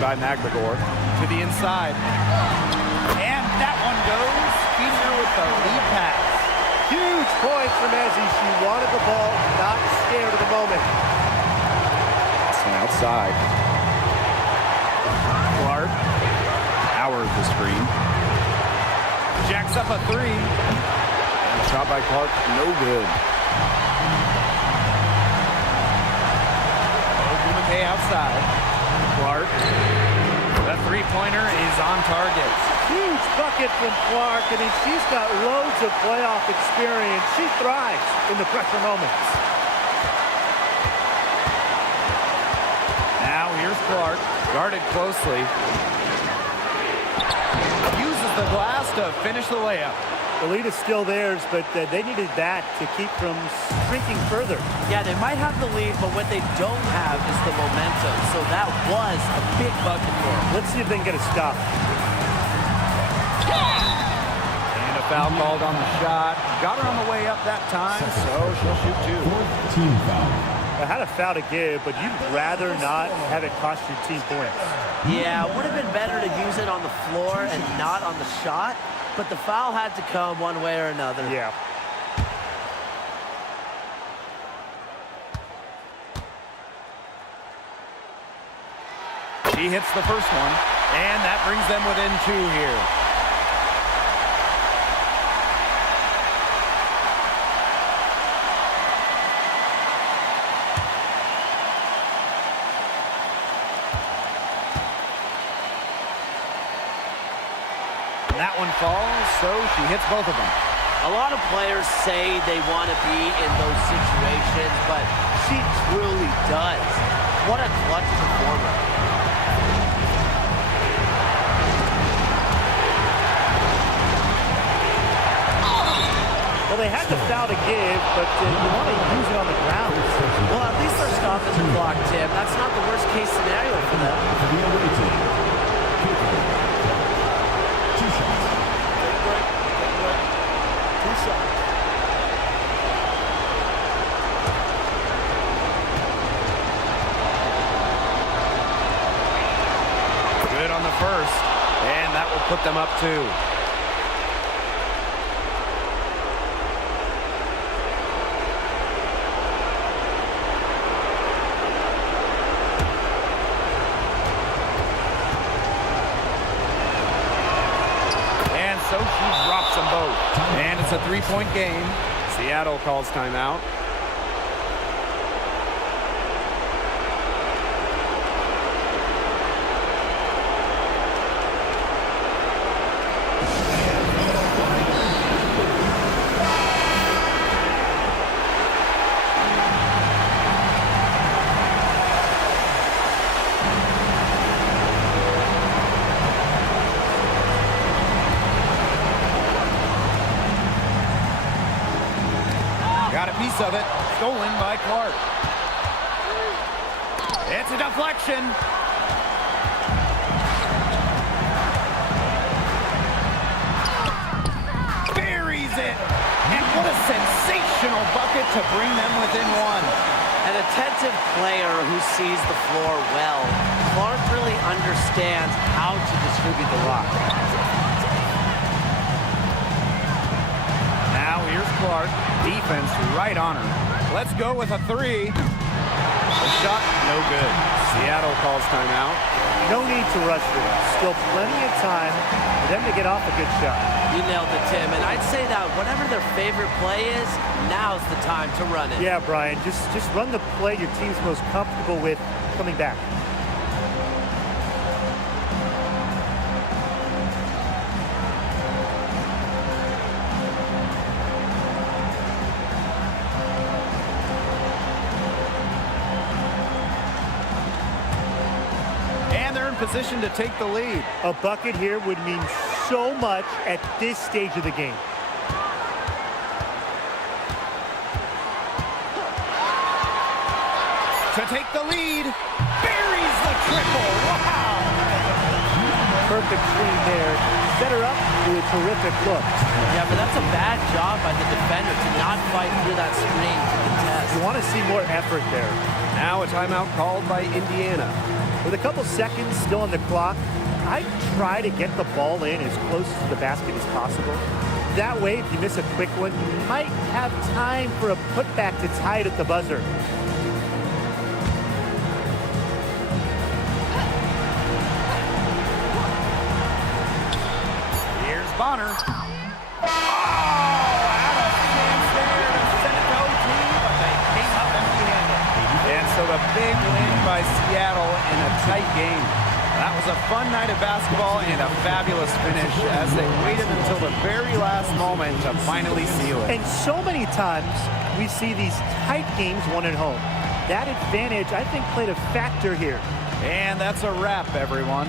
By McGregor to the inside. And that one goes. Feeder with the lead pass. Huge point from Ezzy. She wanted the ball, not scared of the moment. Passing outside. Clark. Howard the screen. Jacks up a 3. And the shot by Clark, no good. Ogumike outside. Clark. The three-pointer is on target. Huge bucket from Clark. I mean, she's got loads of playoff experience. She thrives in the pressure moments. Now here's Clark, guarded closely. Uses the glass to finish the layup. The lead is still theirs, but they needed that to keep from shrinking further. Yeah, they might have the lead, but what they don't have is the momentum. So that was a big bucket for them. Let's see if they can get a stop. And a foul called on the shot. Got her on the way up that time, so she'll shoot 2. Team foul. I had a foul to give, but you'd rather not have it cost your team points. Yeah, it would have been better to use it on the floor and not on the shot, but the foul had to come one way or another. Yeah. She hits the first one, and that brings them within 2 here. That one falls, so she hits both of them. A lot of players say they want to be in those situations, but she truly does. What a clutch performer. Well, they had the foul to give, but you want to use it on the ground. Well, at least they're stopping the clock, Tim. That's not the worst case scenario for them. For the away team, kicking. 2 shots. Take a break. Take a break. 2 shots. Good on the first, and that will put them up 2. So she drops them both. And it's a 3-point game. Seattle calls timeout. Got a piece of it. Stolen by Clark. It's a deflection. Buries it. And what a sensational bucket to bring them within 1. An attentive player who sees the floor well. Clark really understands how to distribute the rock. Now here's Clark. Defense right on her. Let's go with a 3. The shot, no good. Seattle calls timeout. No need to rush this. Still plenty of time for them to get off a good shot. You nailed it, Tim. And I'd say that whatever their favorite play is, now's the time to run it. Yeah, Brian, just run the play your team's most comfortable with coming back. Position to take the lead. A bucket here would mean so much at this stage of the game. To take the lead, buries the triple. Wow! Perfect screen there. Set her up with a terrific look. Yeah, but that's a bad job by the defender to not fight through that screen to contest. You want to see more effort there. Now a timeout called by Indiana. With a couple seconds still on the clock, I'd try to get the ball in as close to the basket as possible. That way, if you miss a quick one, you might have time for a putback to tie it at the buzzer. Here's Bonner. Oh, had a chance there to send it to OT, but they came up empty-handed. And so a big win by Seattle in a tight game. That was a fun night of basketball and a fabulous finish as they waited until the very last moment to finally seal it. And so many times we see these tight games won at home. That advantage, I think, played a factor here. And that's a wrap, everyone.